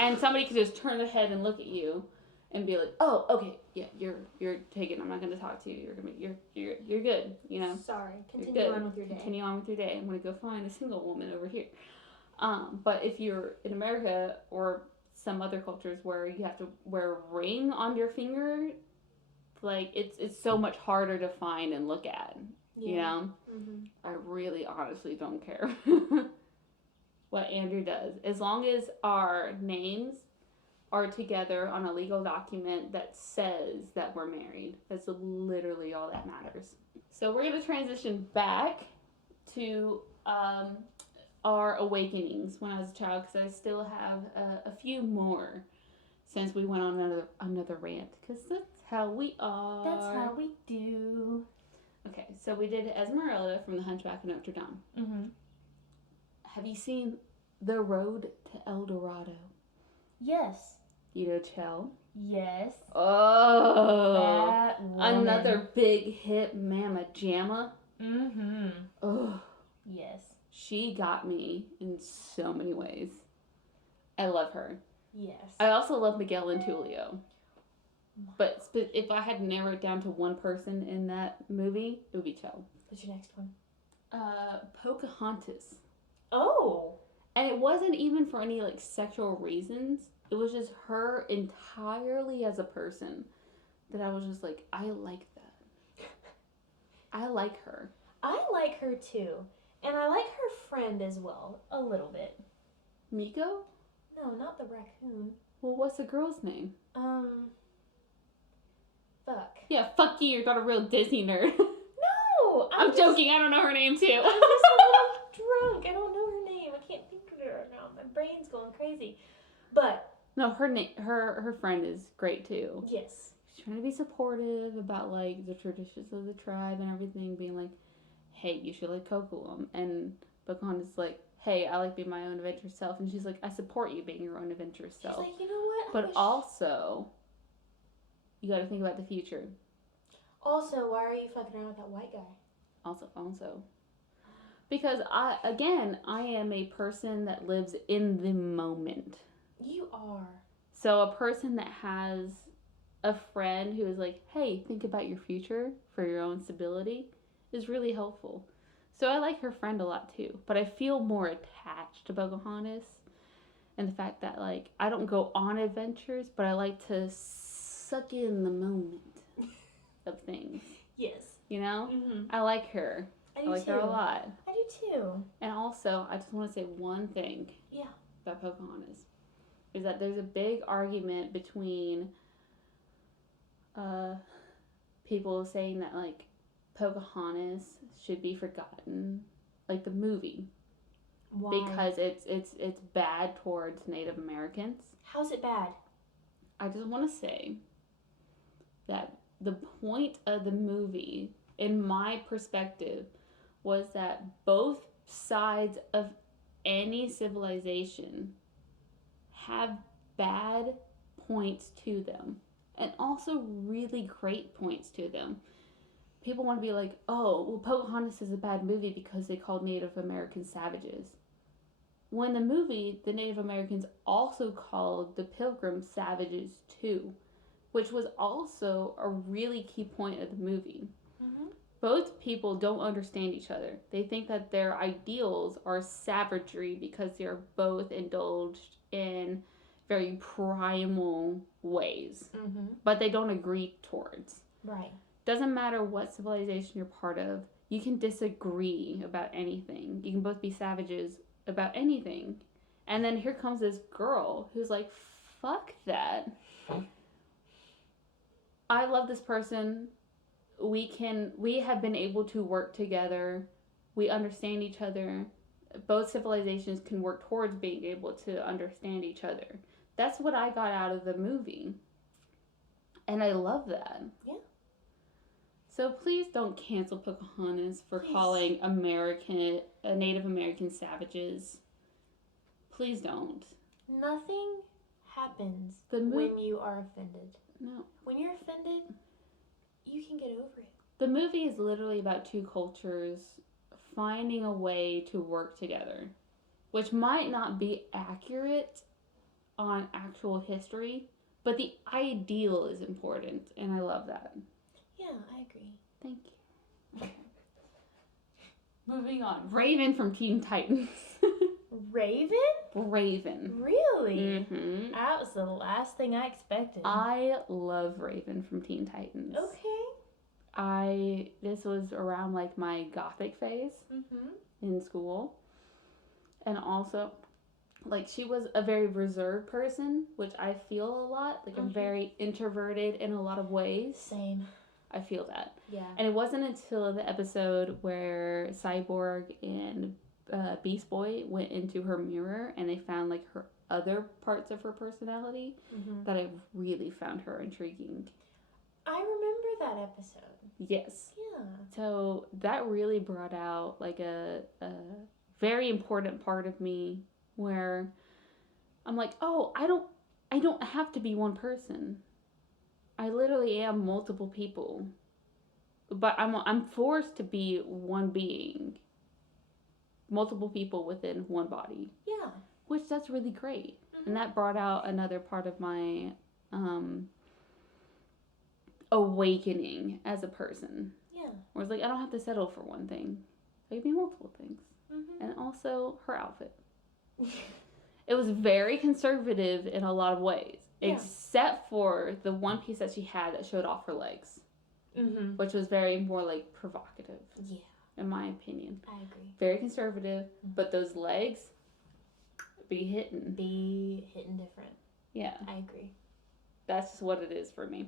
And somebody could just turn their head and look at you and be like, "Oh, okay, yeah, you're taken. I'm not going to talk to you. You're good. You know." Sorry. Continue on with your day. Continue on with your day. I'm going to go find a single woman over here. But if you're in America or some other cultures where you have to wear a ring on your finger, like it's so much harder to find and look at. Yeah. You know, I really honestly don't care what Andrew does, as long as our names are together on a legal document that says that we're married. That's literally all that matters. So we're going to transition back to our awakenings when I was a child, because I still have a few more since we went on another rant, because that's how we are. That's how we do. Okay, so we did Esmeralda from The Hunchback of Notre Dame. Have you seen The Road to El Dorado? Yes. Guido Chell? Yes. Oh, That woman. another big hit Mama Jamma. Oh, Yes. she got me in so many ways. I love her. Yes. I also love Miguel and Tulio. But if I had to narrow it down to one person in that movie, it would be Chell. What's your next one? Pocahontas. Oh. And it wasn't even for any like sexual reasons. It was just her entirely as a person that I was just like, I like that. I like her. I like her too. And I like her friend as well, a little bit. Miko? No, not the raccoon. Well, what's the girl's name? Fuck. Yeah, fuck you, you're not a real Disney nerd. No! I'm joking, I don't know her name too. I'm just a little drunk. I don't know her name. I can't think of it right now. My brain's going crazy. But No, her friend is great too. yes. She's trying to be supportive about like the traditions of the tribe and everything, being like, hey, you should like Kocoum. And Pocahontas is like, hey, I like being my own adventurous self. And she's like, I support you being your own adventurous self. She's like, you know what? But also, you got to think about the future. Also, why are you fucking around with that white guy? Also. Because I am a person that lives in the moment. You are. So a person that has a friend who is like, hey, think about your future for your own stability is really helpful. So I like her friend a lot too. But I feel more attached to Pocahontas and the fact that, like, I don't go on adventures, but I like to suck in the moment of things. Yes. You know? Mm-hmm. I like her. I do like too. her a lot. I do too. And also, I just want to say one thing. Yeah. About Pocahontas. Is that there's a big argument between people saying that, like, Pocahontas should be forgotten, like the movie. Why? Because it's bad towards Native Americans. How's it bad? I just want to say that the point of the movie, in my perspective, was that both sides of any civilization have bad points to them and also really great points to them. People want to be like, oh, well, Pocahontas is a bad movie because they called Native Americans savages. When the movie, the Native Americans also called the Pilgrims savages too, which was also a really key point of the movie. Mm-hmm. Both people don't understand each other. They think that their ideals are savagery because they're both indulged in very primal ways. Mm-hmm. But they don't agree towards. Right. Doesn't matter what civilization you're part of, you can disagree about anything. You can both be savages about anything. And then here comes this girl who's like, fuck that. I love this person. We have been able to work together. We understand each other. Both civilizations can work towards being able to understand each other. That's what I got out of the movie. And I love that. Yeah. So please don't cancel Pocahontas for Please. calling Native American savages. Please don't. Nothing happens The when you are offended. No. When you're offended, you can get over it. The movie is literally about two cultures finding a way to work together, which might not be accurate on actual history, but the ideal is important, and I love that. Yeah, I agree. Thank you. Okay. Moving on. Raven from Teen Titans. Raven? Raven. Really? Mm-hmm. That was the last thing I expected. I love Raven from Teen Titans. Okay. This was around, like, my gothic phase in school. And also, like, she was a very reserved person, which I feel a lot. Like, I'm very introverted in a lot of ways. Same. I feel that. Yeah. And it wasn't until the episode where Cyborg and Beast Boy went into her mirror and they found, like, her other parts of her personality that I really found her intriguing. I remember that episode. Yes. Yeah. So that really brought out, like, a very important part of me where I'm like, oh, I don't have to be one person. I literally am multiple people. But I'm forced to be one being. Multiple people within one body. Yeah. Which that's really great. And that brought out another part of my awakening as a person. Yeah. Where it's like, I don't have to settle for one thing. I can be multiple things. And also her outfit. It was very conservative in a lot of ways. Yeah. Except for the one piece that she had that showed off her legs. Which was very more, like, provocative. Yeah. In my opinion. I agree. Very conservative. But those legs be hitting. Be hitting different. Yeah. I agree. That's just what it is for me.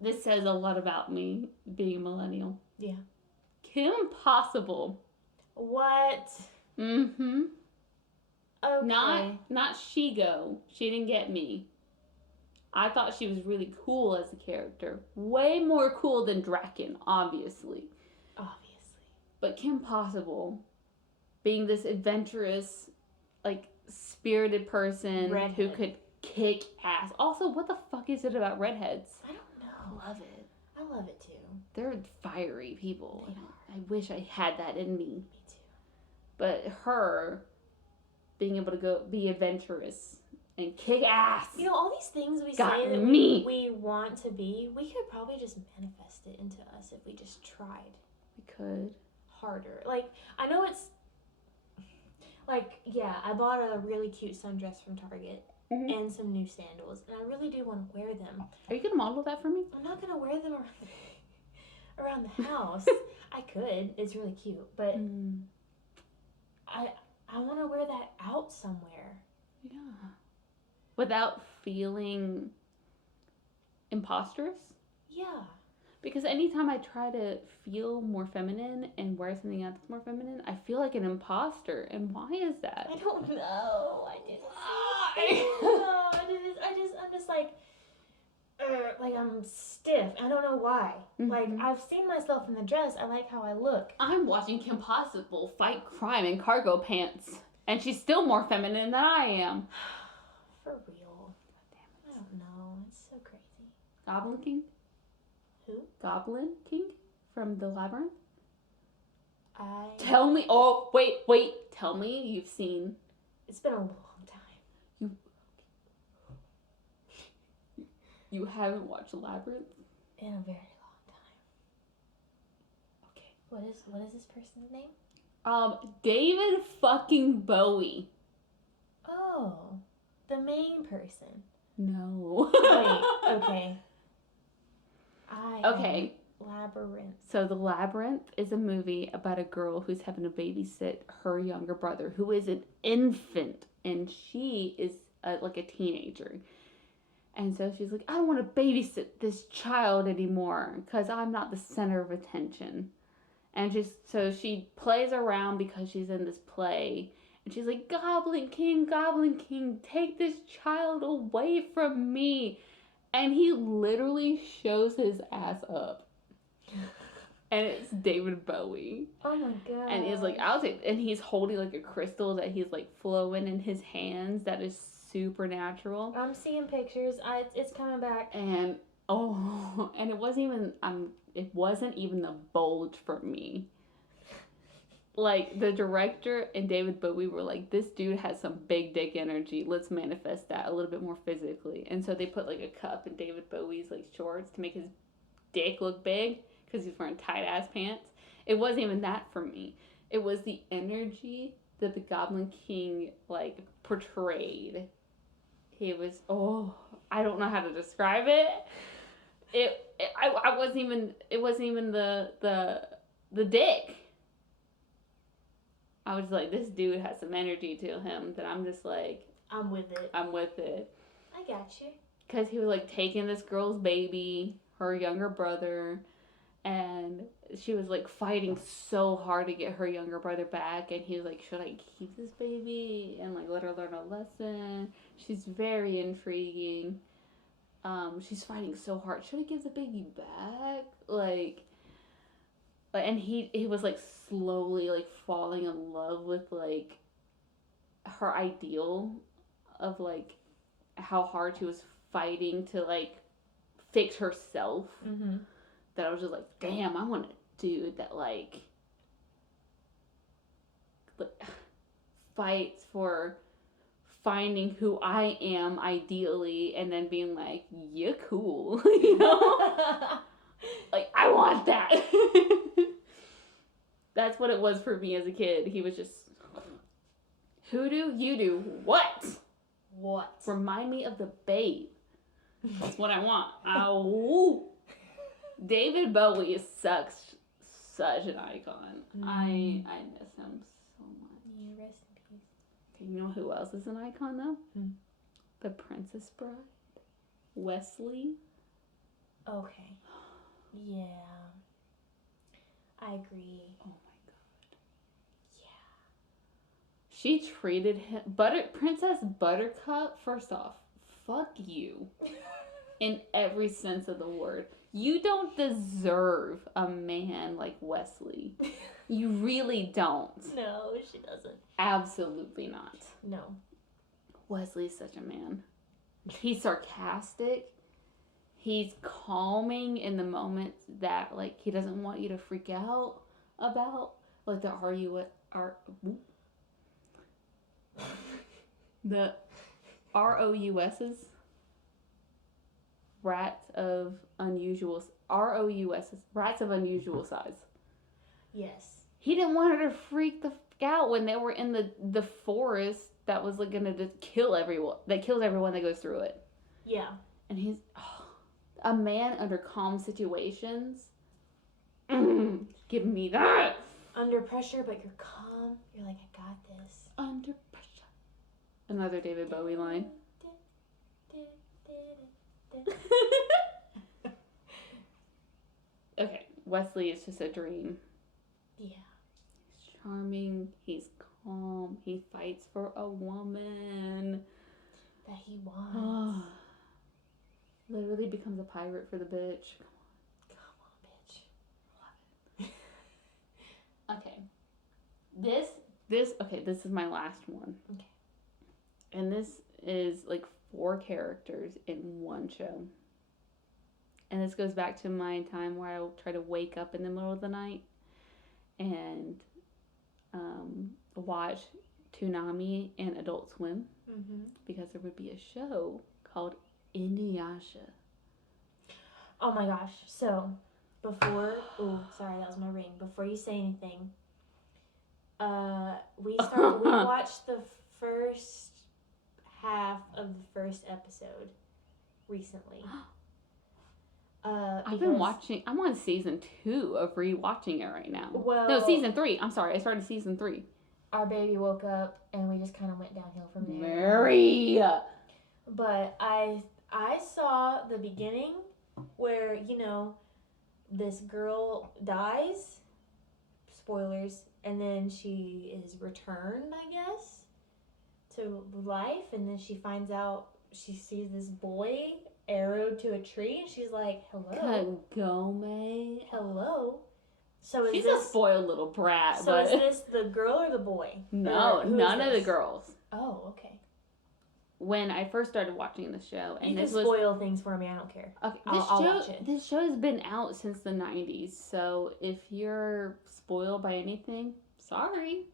This says a lot about me being a millennial. Yeah. Kim Possible. What? Mm-hmm. Okay. Not Shigo. She didn't get me. I thought she was really cool as a character. Way more cool than Draken, obviously. But Kim Possible, being this adventurous, like, spirited person who could kick ass. Also, what the fuck is it about redheads? I don't know. Love it. I love it too. They're fiery people. They are. I wish I had that in me. Me too. But her being able to go be adventurous and kick ass. You know, all these things we Got say that me. we want to be, we could probably just manifest it into us if we just tried We could. harder. Like, I know it's like, yeah, I bought a really cute sundress from Target Mhm. and some new sandals, and I really do want to wear them. Are you gonna model that for me? I'm not gonna wear them around the house. I could. It's really cute, but I want to wear that out somewhere. Yeah. Without feeling imposterous. Yeah. Because anytime I try to feel more feminine and wear something else that's more feminine, I feel like an imposter. And why is that? I don't know. I didn't. I'm just like I'm stiff. I don't know why. Mhm. Like, I've seen myself in the dress. I like how I look. I'm watching Kim Possible fight crime in cargo pants. And she's still more feminine than I am. For real. I don't know. It's so crazy. Goblin King? Who? Goblin King from The Labyrinth? I. Tell me. Oh, wait. Tell me you've seen. It's been a long time. You haven't watched Labyrinth? In a very long time. Okay. What is this person's name? David fucking Bowie. Oh, the main person. No. Wait. Okay. Okay. Labyrinth. So The Labyrinth is a movie about a girl who's having to babysit her younger brother, who is an infant, and she is like a teenager. And so she's like, I don't want to babysit this child anymore because I'm not the center of attention. And so she plays around because she's in this play. And she's like, Goblin King, take this child away from me. And he literally shows his ass up. And it's David Bowie. Oh my god. And he's like, I'll take, and he's holding like a crystal that he's like flowing in his hands that is supernatural. I'm seeing pictures. It's coming back. And and it wasn't even the bulge for me. Like, the director and David Bowie were like, this dude has some big dick energy. Let's manifest that a little bit more physically. And so they put like a cup in David Bowie's like shorts to make his dick look big because he's wearing tight ass pants. It wasn't even that for me. It was the energy that the Goblin King like portrayed. He was, I don't know how to describe it. It wasn't even the dick. I was like, this dude has some energy to him that I'm just like, I'm with it. I'm with it. I got you. Because he was like taking this girl's baby, her younger brother, and she was like fighting so hard to get her younger brother back. And he was like, should I keep this baby and like let her learn a lesson? She's very intriguing. She's fighting so hard. Should I give the baby back? And he was like slowly like falling in love with like her ideal of like how hard she was fighting to like fix herself. Mm-hmm. That I was just like, damn, I want a dude that like fights for finding who I am ideally and then being like, you're cool. You know? Like, I want that. That's what it was for me as a kid. He was just, hoodoo, you do what? What? Remind me of the Babe. That's what I want. Ow. David Bowie is such an icon. I miss him so much. Yeah, rest in peace. Okay, you know who else is an icon though? The Princess Bride. Wesley. Okay. Yeah. I agree. Oh my god. Yeah. She treated him Princess Buttercup, first off, fuck you. In every sense of the word. You don't deserve a man like Wesley. You really don't. No, she doesn't. Absolutely not. No. Wesley's such a man. He's sarcastic. He's calming in the moments that like he doesn't want you to freak out about, like the the ROUSs, rats of unusual size. Yes. He didn't want her to freak the fuck out when they were in the forest that was like gonna just kill everyone. That kills everyone that goes through it. Yeah. And he's a man under calm situations. Give me that. Under pressure, but you're calm. You're like, I got this. Under pressure. Another David Bowie line. Okay, Wesley is just a dream. Yeah. He's charming. He's calm. He fights for a woman that he wants. Literally becomes a pirate for the bitch. Come on, bitch. Love it. Okay. This is my last one. Okay. And this is like 4 characters in one show. And this goes back to my time where I would try to wake up in the middle of the night and watch Toonami and Adult Swim. Mm-hmm. Because there would be a show called Inuyasha. Oh my gosh. So, sorry, that was my ring. Before you say anything, we watched the first half of the first episode recently. I'm on season 2 of rewatching it right now. Well, no, season 3. I'm sorry, I started season 3. Our baby woke up and we just kind of went downhill from there. Mary! But I saw the beginning where, this girl dies. Spoilers. And then she is returned, I guess, to life. And then she finds out, she sees this boy arrowed to a tree. And she's like, hello. Kagome. Hello. So she's a spoiled little brat. So is this the girl or the boy? No, none of the girls. Oh, okay. When I first started watching the show, and you can spoil things for me. I don't care. Okay, I'll watch it. This show has been out since the 90s, so if you're spoiled by anything, sorry.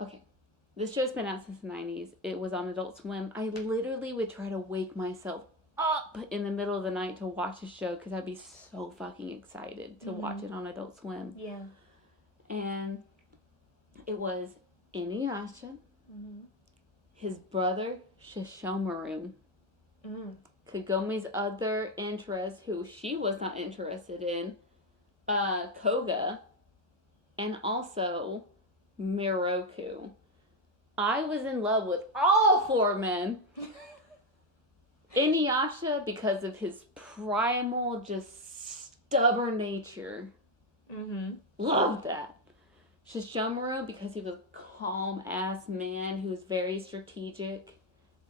Okay, this show's been out since the 90s. It was on Adult Swim. I literally would try to wake myself up in the middle of the night to watch the show because I'd be so fucking excited to watch it on Adult Swim. Yeah. And it was Inuyasha. Mm-hmm. His brother, Shishomaru. Kagome's other interest, who she was not interested in, Koga, and also Miroku. I was in love with all 4 men. Inuyasha, because of his primal, just stubborn nature. Mm-hmm. Love that. Shishomaru, because he was a calm-ass man who was very strategic.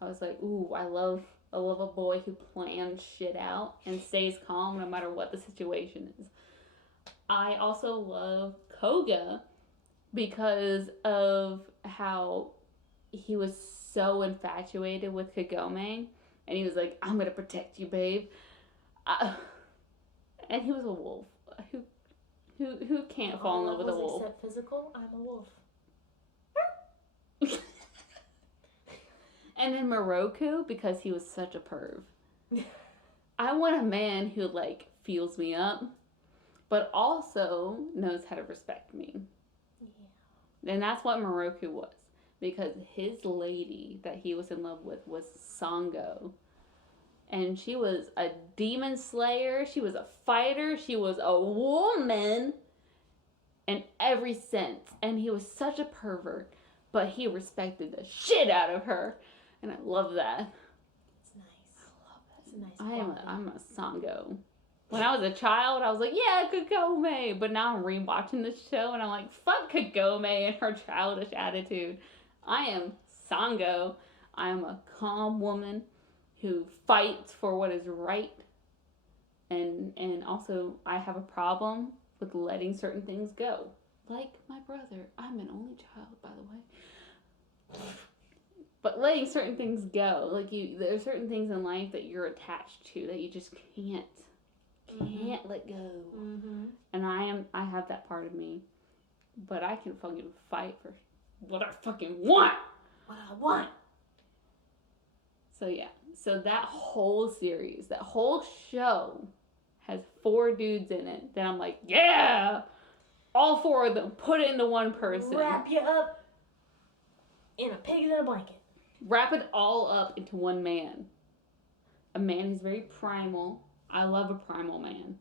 I was like, ooh, I love a boy who plans shit out and stays calm no matter what the situation is. I also love Koga because of how he was so infatuated with Kagome. And he was like, I'm going to protect you, babe. And he was a wolf. Who can't fall in love with a wolf? Except physical, I'm a wolf. And then Miroku, because he was such a perv. I want a man who, like, feels me up, but also knows how to respect me. Yeah. And that's what Miroku was. Because his lady that he was in love with was Sango. And she was a demon slayer. She was a fighter. She was a woman in every sense. And he was such a pervert. But he respected the shit out of her. And I love that. It's nice. I love that. It's a nice I'm a Sango. When I was a child, I was like, yeah, Kagome. But now I'm rewatching this show and I'm like, fuck Kagome and her childish attitude. I am Sango. I am a calm woman who fights for what is right. And also, I have a problem with letting certain things go. Like my brother. I'm an only child, by the way. But letting certain things go. Like there are certain things in life that you're attached to that you just can't let go. Mm-hmm. And I have that part of me, but I can fucking fight for what I fucking want. What I want. So yeah, so that whole series, that whole show, has 4 dudes in it. Then I'm like, yeah, all 4 of them, put it into one person. Wrap you up in a pig in a blanket. Wrap it all up into one man. A man who's very primal. I love a primal man.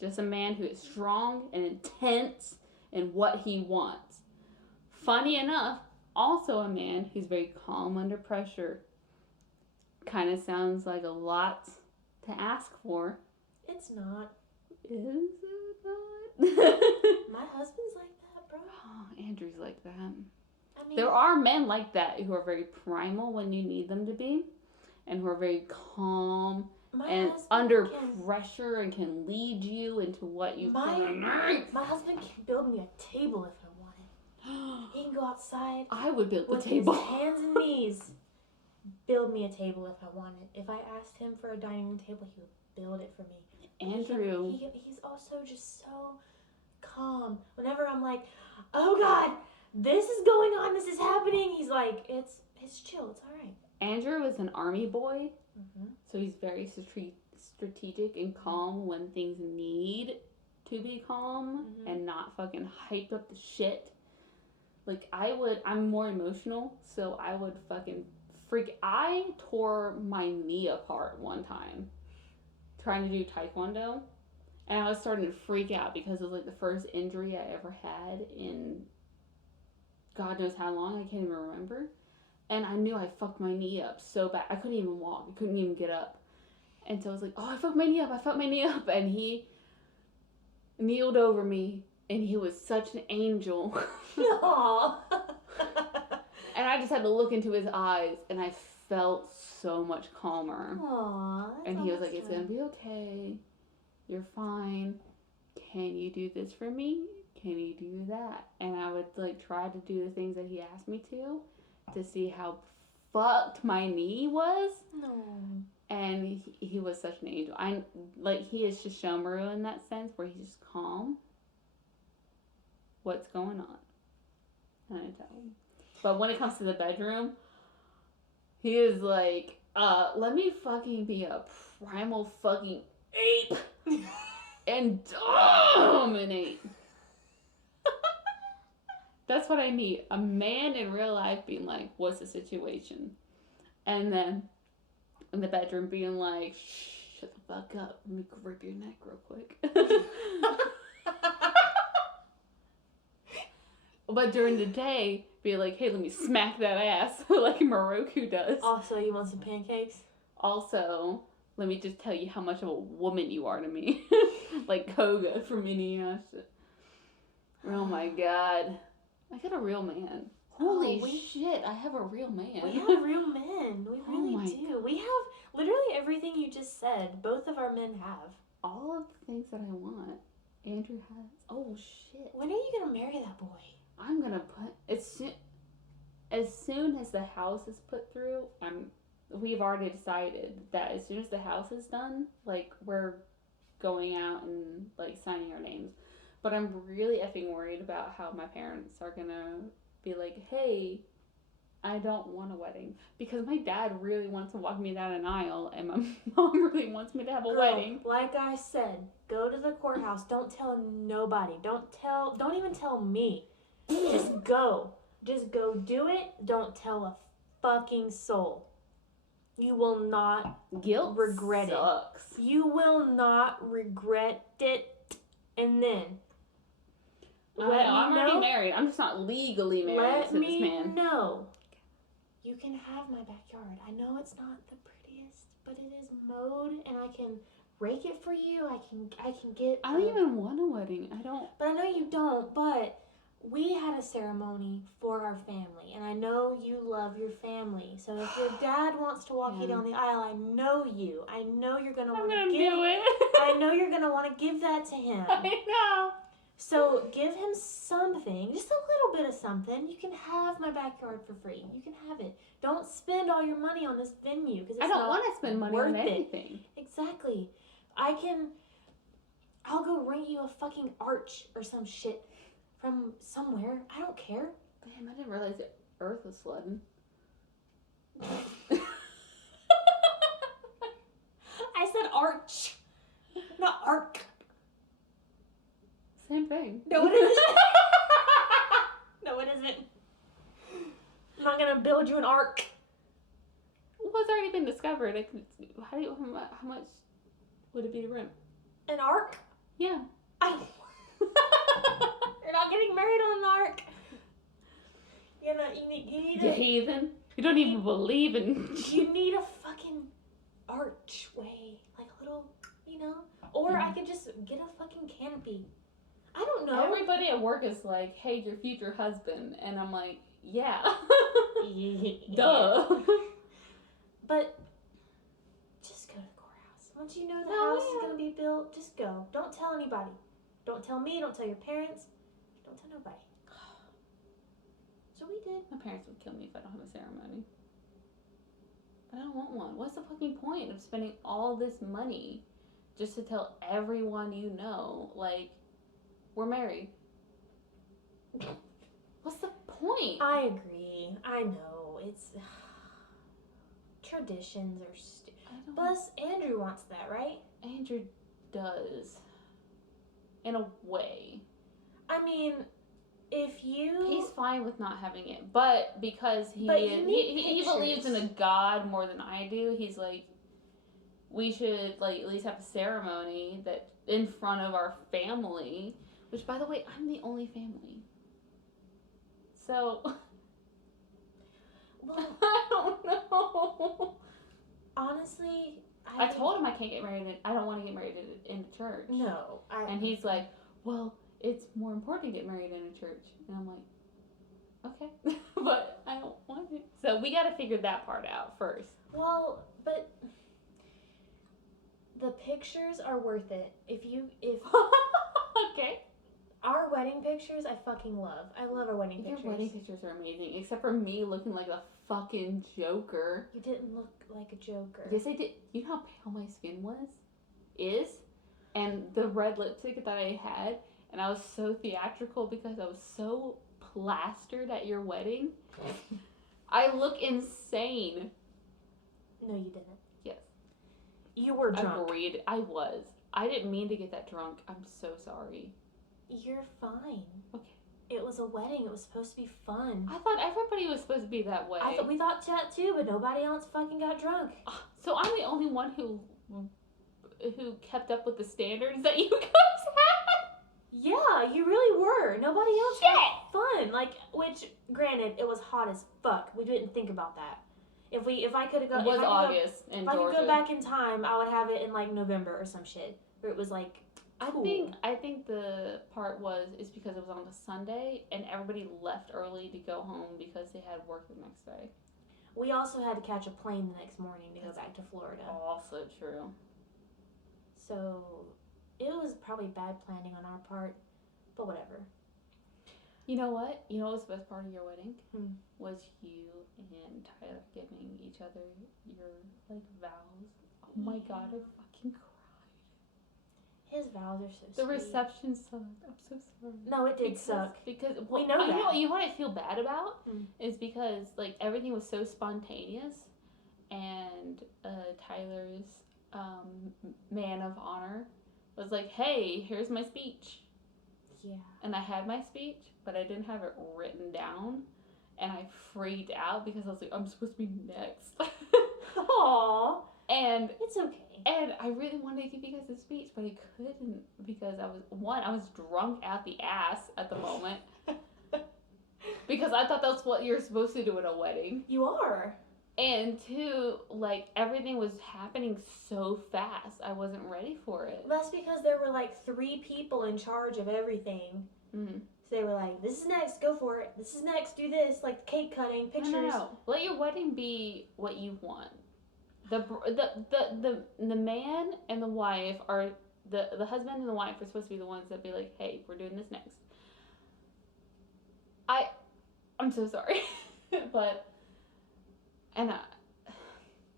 Just a man who is strong and intense in what he wants. Funny enough, also a man who's very calm under pressure. Kind of sounds like a lot to ask for. It's not. Is it not? My husband's like that, bro. Oh, Andrew's like that. I mean, There are men like that who are very primal when you need them to be, and who are very calm and under pressure and can lead you into what you want to make. My husband can build me a table if I want it. He can go outside. I would build the with table. His hands and knees. Build me a table if I wanted. If I asked him for a dining room table, he would build it for me. Andrew. He's also just so calm. Whenever I'm like, oh God, this is going on, this is happening, he's like, it's chill, it's all right. Andrew is an army boy, Mm-hmm. so he's very strategic and calm when things need to be calm and not fucking hype up the shit. Like I'm more emotional, so I would fucking freak. I tore my knee apart one time trying to do taekwondo, and I was starting to freak out because it was like the first injury I ever had in God knows how long. I can't even remember. And I knew I fucked my knee up so bad. I couldn't even walk. I couldn't even get up. And so I was like, oh, I fucked my knee up. And he kneeled over me, and he was such an angel. Aww. And I just had to look into his eyes, and I felt so much calmer. Aww. And he was like, it's going to be okay. You're fine. Can you do this for me? Can you do that? And I would like try to do the things that he asked me to see how fucked my knee was. No. And he was such an angel. He is Shishomaru in that sense, where he's just calm. What's going on? And I tell him. But when it comes to the bedroom, he is like, let me fucking be a primal fucking ape and dominate. That's what I need. A man in real life being like, what's the situation? And then in the bedroom being like, shut the fuck up. Let me grip your neck real quick. But during the day, be like, hey, let me smack that ass like Moroku does. Also, you want some pancakes? Also, let me just tell you how much of a woman you are to me. Like Koga from Inuyasha. Oh my god. I got a real man. Holy shit, I have a real man. We have real men. We really do. God. We have literally everything you just said. Both of our men have. All of the things that I want, Andrew has. Oh shit. When are you going to marry that boy? I'm gonna put as soon as the house is put through. We've already decided that as soon as the house is done, like we're going out and like signing our names. But I'm really effing worried about how my parents are gonna be like, hey, I don't want a wedding. Because my dad really wants to walk me down an aisle, and my mom really wants me to have a wedding. Like I said, go to the courthouse. Don't tell nobody. Don't even tell me. Just go. Just go do it. Don't tell a fucking soul. You will not regret sucks. it. You will not regret it. And then I'm already married. I'm just not legally married to this man. Let me know. You can have my backyard. I know it's not the prettiest, but it is mowed, and I can rake it for you. I can get. I don't even want a wedding. I don't. But I know you don't. But we had a ceremony for our family, and I know you love your family. So if your dad wants to walk you down the aisle, I know you. I know you're gonna want to give. Do it. I know you're gonna want to give that to him. I know. So give him something, just a little bit of something. You can have my backyard for free. You can have it. Don't spend all your money on this venue because I don't want to spend money on anything. Exactly. I'll go rent you a fucking arch or some shit from somewhere. I don't care. Damn, I didn't realize the Earth was flooding. I said arch, not arc. Same thing. No, it isn't. No, it isn't. I'm not gonna build you an ark. Well, it's already been discovered. How much would it be to rent? An ark? Yeah. You're not getting married on an ark. You need You heathen. You don't even believe in. You need a fucking archway, like a little, Or I could just get a fucking canopy. I don't know. Everybody at work is like, "Hey, your future husband," and I'm like, "Yeah, duh." But just go to the courthouse. Once you know the house is gonna be built, just go. Don't tell anybody. Don't tell me. Don't tell your parents. Don't tell nobody. So we did. My parents would kill me if I don't have a ceremony. But I don't want one. What's the fucking point of spending all this money just to tell everyone you know, like, we're married? What's the point? I agree. I know. It's traditions are Plus, Andrew wants that, right? Andrew does. In a way. I mean, he's fine with not having it, but because he believes in a God more than I do, he's like, we should like at least have a ceremony that in front of our family, which by the way, I'm the only family. So well, I don't know. Honestly, I told him I can't get married. I don't want to get married in a church. No, and he's like, well, it's more important to get married in a church. And I'm like, okay, but I don't want it. So we got to figure that part out first. Well, but the pictures are worth it. If okay. Our wedding pictures, I fucking love. I love our wedding pictures. Your wedding pictures are amazing, except for me looking like a fucking joker. You didn't look like a joker. Yes, I did. You know how pale my skin is? And the red lipstick that I had, and I was so theatrical because I was so plastered at your wedding. I look insane. No, you didn't. Yes. You were drunk. Agreed. I was. I didn't mean to get that drunk. I'm so sorry. You're fine. Okay. It was a wedding. It was supposed to be fun. I thought everybody was supposed to be that way. We thought that too, but nobody else fucking got drunk. So I'm the only one who kept up with the standards that you guys had? Yeah, you really were. Nobody else had fun. Which, granted, it was hot as fuck. We didn't think about that. If I could have gone, it was August in Georgia. If I could go back in time, I would have it in like November or some shit, where it was like. Cool. I think the part is because it was on a Sunday and everybody left early to go home because they had work the next day. We also had to catch a plane the next morning to go back to Florida. Also true. So it was probably bad planning on our part, but whatever. You know what? You know what was the best part of your wedding? Was you and Tyler giving each other your vows. Oh my god, I fucking cried. His vows are so sweet. The reception sucked. I'm so sorry. No, it did suck. Because we know that. You know what I feel bad about? Is because everything was so spontaneous, and Tyler's man of honor was like, "Hey, here's my speech." Yeah. And I had my speech, but I didn't have it written down, and I freaked out because I was like, "I'm supposed to be next." Aww. And it's okay. And I really wanted to give you guys a speech, but I couldn't because I was drunk out the ass at the moment. Because I thought that's what you're supposed to do at a wedding. You are. And two, everything was happening so fast. I wasn't ready for it. That's because there were 3 people in charge of everything. Mm-hmm. So they were like, this is next, go for it. This is next, do this. Cake cutting, pictures. No. Let your wedding be what you want. The man and the wife are the husband and the wife are supposed to be the ones that be like, hey, we're doing this next. I'm so sorry, but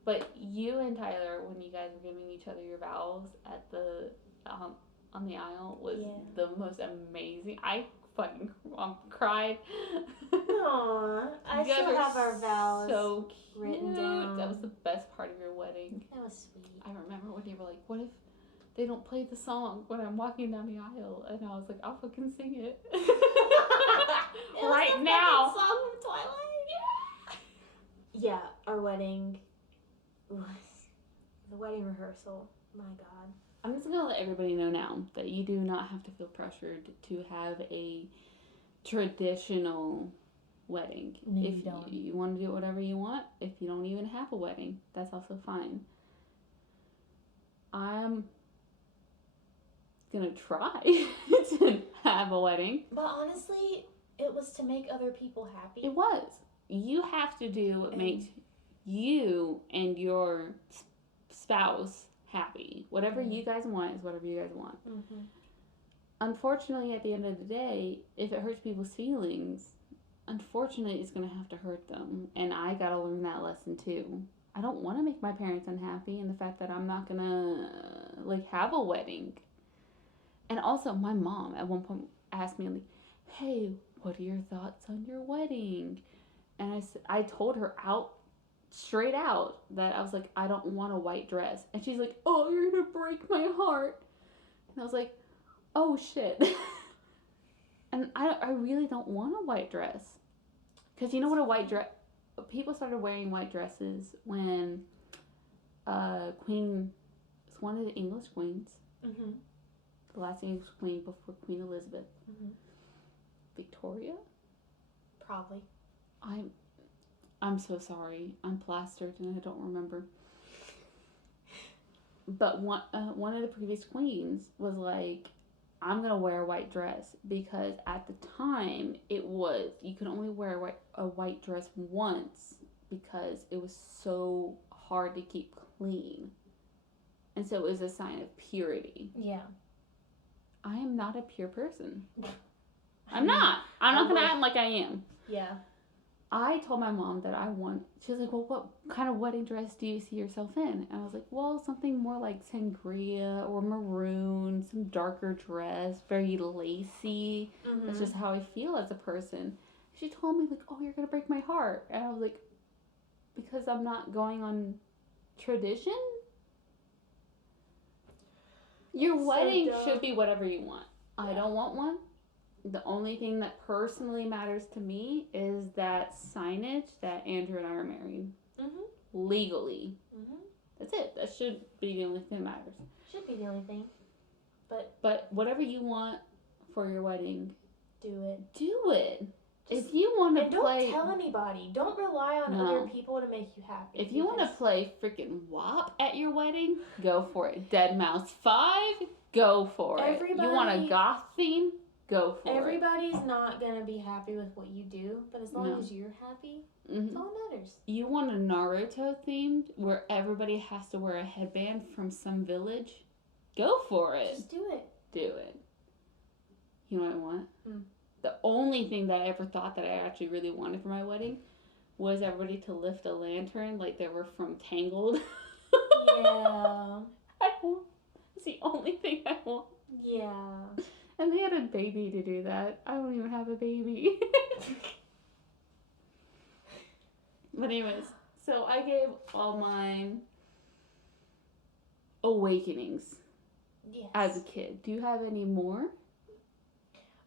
but you and Tyler, when you guys were giving each other your vows at the on the aisle, was the most amazing. I fucking cried. Aww, I still have our vows so cute. written down. That was the best part of your wedding. That was sweet. I remember when you were like, "What if they don't play the song when I'm walking down the aisle?" And I was like, "I'll fucking sing it." Right now. Song from Twilight. Yeah, our wedding was the wedding rehearsal. My God. I'm just gonna let everybody know now that you do not have to feel pressured to have a traditional wedding. No, if you don't. you want to do whatever you want, if you don't even have a wedding, that's also fine. I'm gonna try to have a wedding. But honestly, it was to make other people happy. It was. You have to do what makes you and your spouse happy. Whatever you guys want is whatever you guys want. Mm-hmm. Unfortunately, at the end of the day, if it hurts people's feelings, unfortunately, it's going to have to hurt them. And I got to learn that lesson too. I don't want to make my parents unhappy, and the fact that I'm not going to have a wedding. And also, my mom at one point asked me, hey, what are your thoughts on your wedding? And I told her straight out that I was like, I don't want a white dress. And she's like, oh, you're going to break my heart. And I was like, oh, shit. And I really don't want a white dress. Because you know what a white dress... People started wearing white dresses when Queen... It's one of the English queens. Mm-hmm. The last English queen before Queen Elizabeth. Mm-hmm. Victoria? Probably. I'm so sorry. I'm plastered and I don't remember. But one of the previous queens was like, I'm going to wear a white dress. Because at the time, you could only wear a white dress once. Because it was so hard to keep clean. And so it was a sign of purity. Yeah. I am not a pure person. I'm not. I'm not going to act like I am. Yeah. I told my mom that she was like, well, what kind of wedding dress do you see yourself in? And I was like, well, something more like sangria or maroon, some darker dress, very lacy. Mm-hmm. That's just how I feel as a person. She told me, like, oh, you're going to break my heart. And I was like, because I'm not going on tradition? Your wedding should be whatever you want. Yeah. I don't want one. The only thing that personally matters to me is that signage that Andrew and I are married. Mm-hmm. Legally. Mm-hmm. That's it. That should be the only thing that matters. Should be the only thing. But whatever you want for your wedding, do it. Do it. If you want to play... don't tell anybody. Don't rely on other people to make you happy. If you want to play freaking WAP at your wedding, go for it. Dead Mouse 5, go for it. You want a goth theme? Go for it. Everybody's not going to be happy with what you do, but as long as you're happy, that's all that matters. You want a Naruto themed where everybody has to wear a headband from some village? Go for it. Just do it. Do it. You know what I want? The only thing that I ever thought that I actually really wanted for my wedding was everybody to lift a lantern like they were from Tangled. Yeah. It's the only thing I want. Yeah. And they had a baby to do that. I don't even have a baby. But anyways, so I gave all mine awakenings as a kid. Do you have any more?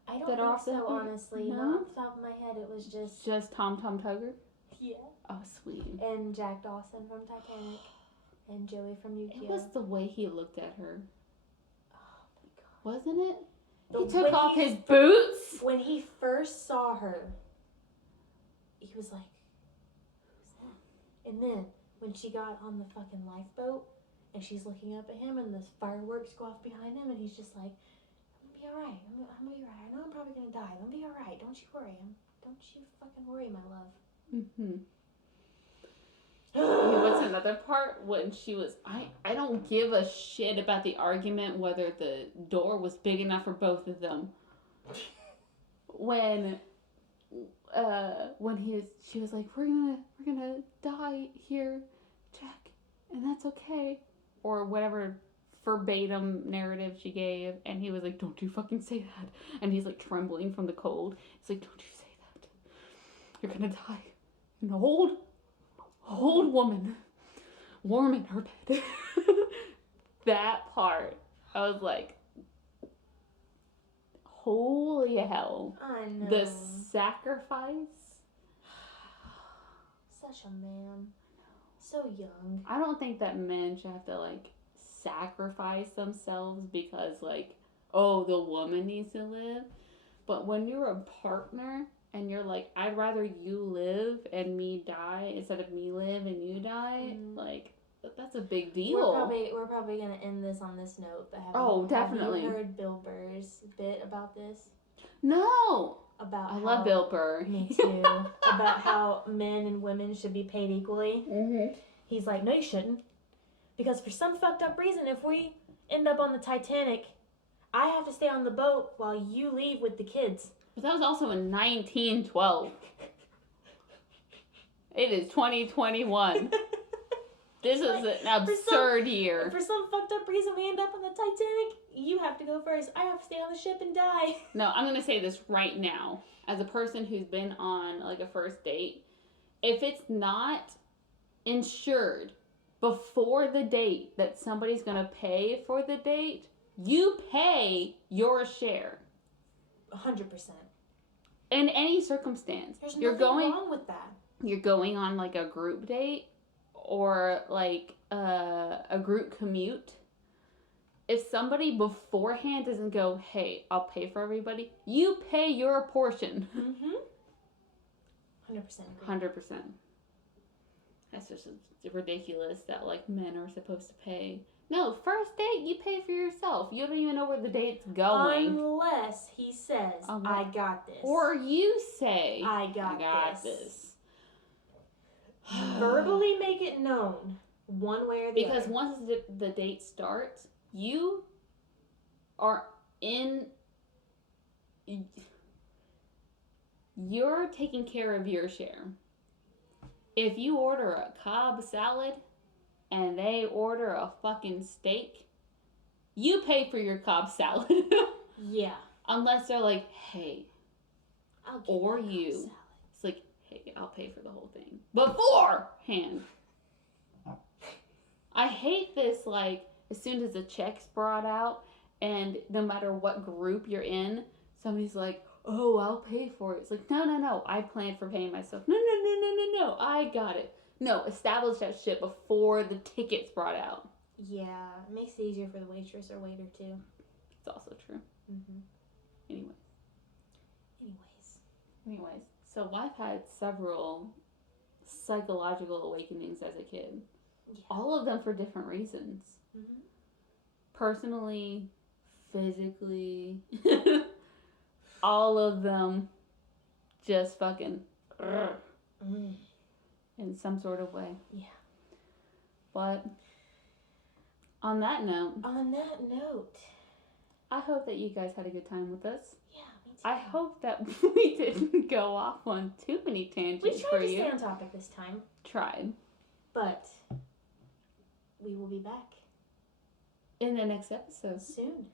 I don't think so, honestly. No? Not off the top of my head, it was just... Just Tom Tom Tugger? Yeah. Oh, sweet. And Jack Dawson from Titanic. And Joey from Yu-Gi-Oh! It was the way he looked at her. Oh, my God. Wasn't it? He took off his boots. When he first saw her, he was like, who's that? And then when she got on the fucking lifeboat and she's looking up at him and the fireworks go off behind him and he's just like, I'm gonna be alright. I'm gonna be alright. I know I'm probably gonna die. I'm gonna be alright. Don't you worry. Don't you fucking worry, my love. Mm-hmm. what's another part when she was I don't give a shit about the argument whether the door was big enough for both of them. When she was like, we're gonna die here, Jack, and that's okay, or whatever verbatim narrative she gave, and he was like, don't you fucking say that, and he's like trembling from the cold. He's like, don't you say that, you're gonna die, an old woman, warm in her bed. That part, I was like, holy hell. I know. The sacrifice. Such a man. So young. I don't think that men should have to, like, sacrifice themselves because, like, oh, the woman needs to live. But when you're a partner and you're like, I'd rather you live and me die instead of me live and you die, like, that's a big deal. We're probably gonna end this on this note. But definitely. Have you heard Bill Burr's bit about this? No. About I love Bill Burr. Me too. About how men and women should be paid equally. Mm-hmm. He's like, no, you shouldn't, because for some fucked up reason, if we end up on the Titanic, I have to stay on the boat while you leave with the kids. But that was also in 1912. It is 2021. This is an absurd year. For some fucked up reason, we end up on the Titanic. You have to go first. I have to stay on the ship and die. No, I'm going to say this right now. As a person who's been on, like, a first date, if it's not insured before the date that somebody's going to pay for the date, you pay your share. 100%. In any circumstance. There's nothing wrong with that. You're going on, like, a group date or, like, a group commute. If somebody beforehand doesn't go, hey, I'll pay for everybody, you pay your portion. Mm-hmm. 100% agree. 100%. That's just ridiculous that, like, men are supposed to pay. No, first date, you pay for yourself. You don't even know where the date's going. Unless he says, I got this. Or you say, I got this. Verbally make it known, one way or the other. Because once the date starts, you are you're taking care of your share. If you order a Cobb salad and they order a fucking steak, you pay for your Cobb salad. Yeah. Unless they're like, hey, I'll give or you you. Cobb salad. It's like, hey, I'll pay for the whole thing. Beforehand. I hate this, like, as soon as the check's brought out, and no matter what group you're in, somebody's like, oh, I'll pay for it. It's like, no, I planned for paying myself. No, I got it. No, establish that shit before the ticket's brought out. Yeah, it makes it easier for the waitress or waiter, too. It's also true. Mm-hmm. Anyways, so I've had several psychological awakenings as a kid. Yeah. All of them for different reasons. Mm-hmm. Personally, physically, all of them just fucking in some sort of way. Yeah. But on that note, I hope that you guys had a good time with us. Yeah, me too. I hope that we didn't go off on too many tangents for you. We tried to stay on topic this time. Tried. But we will be back in the next episode. Soon.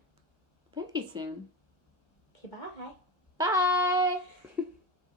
Very soon. Okay, bye. Bye.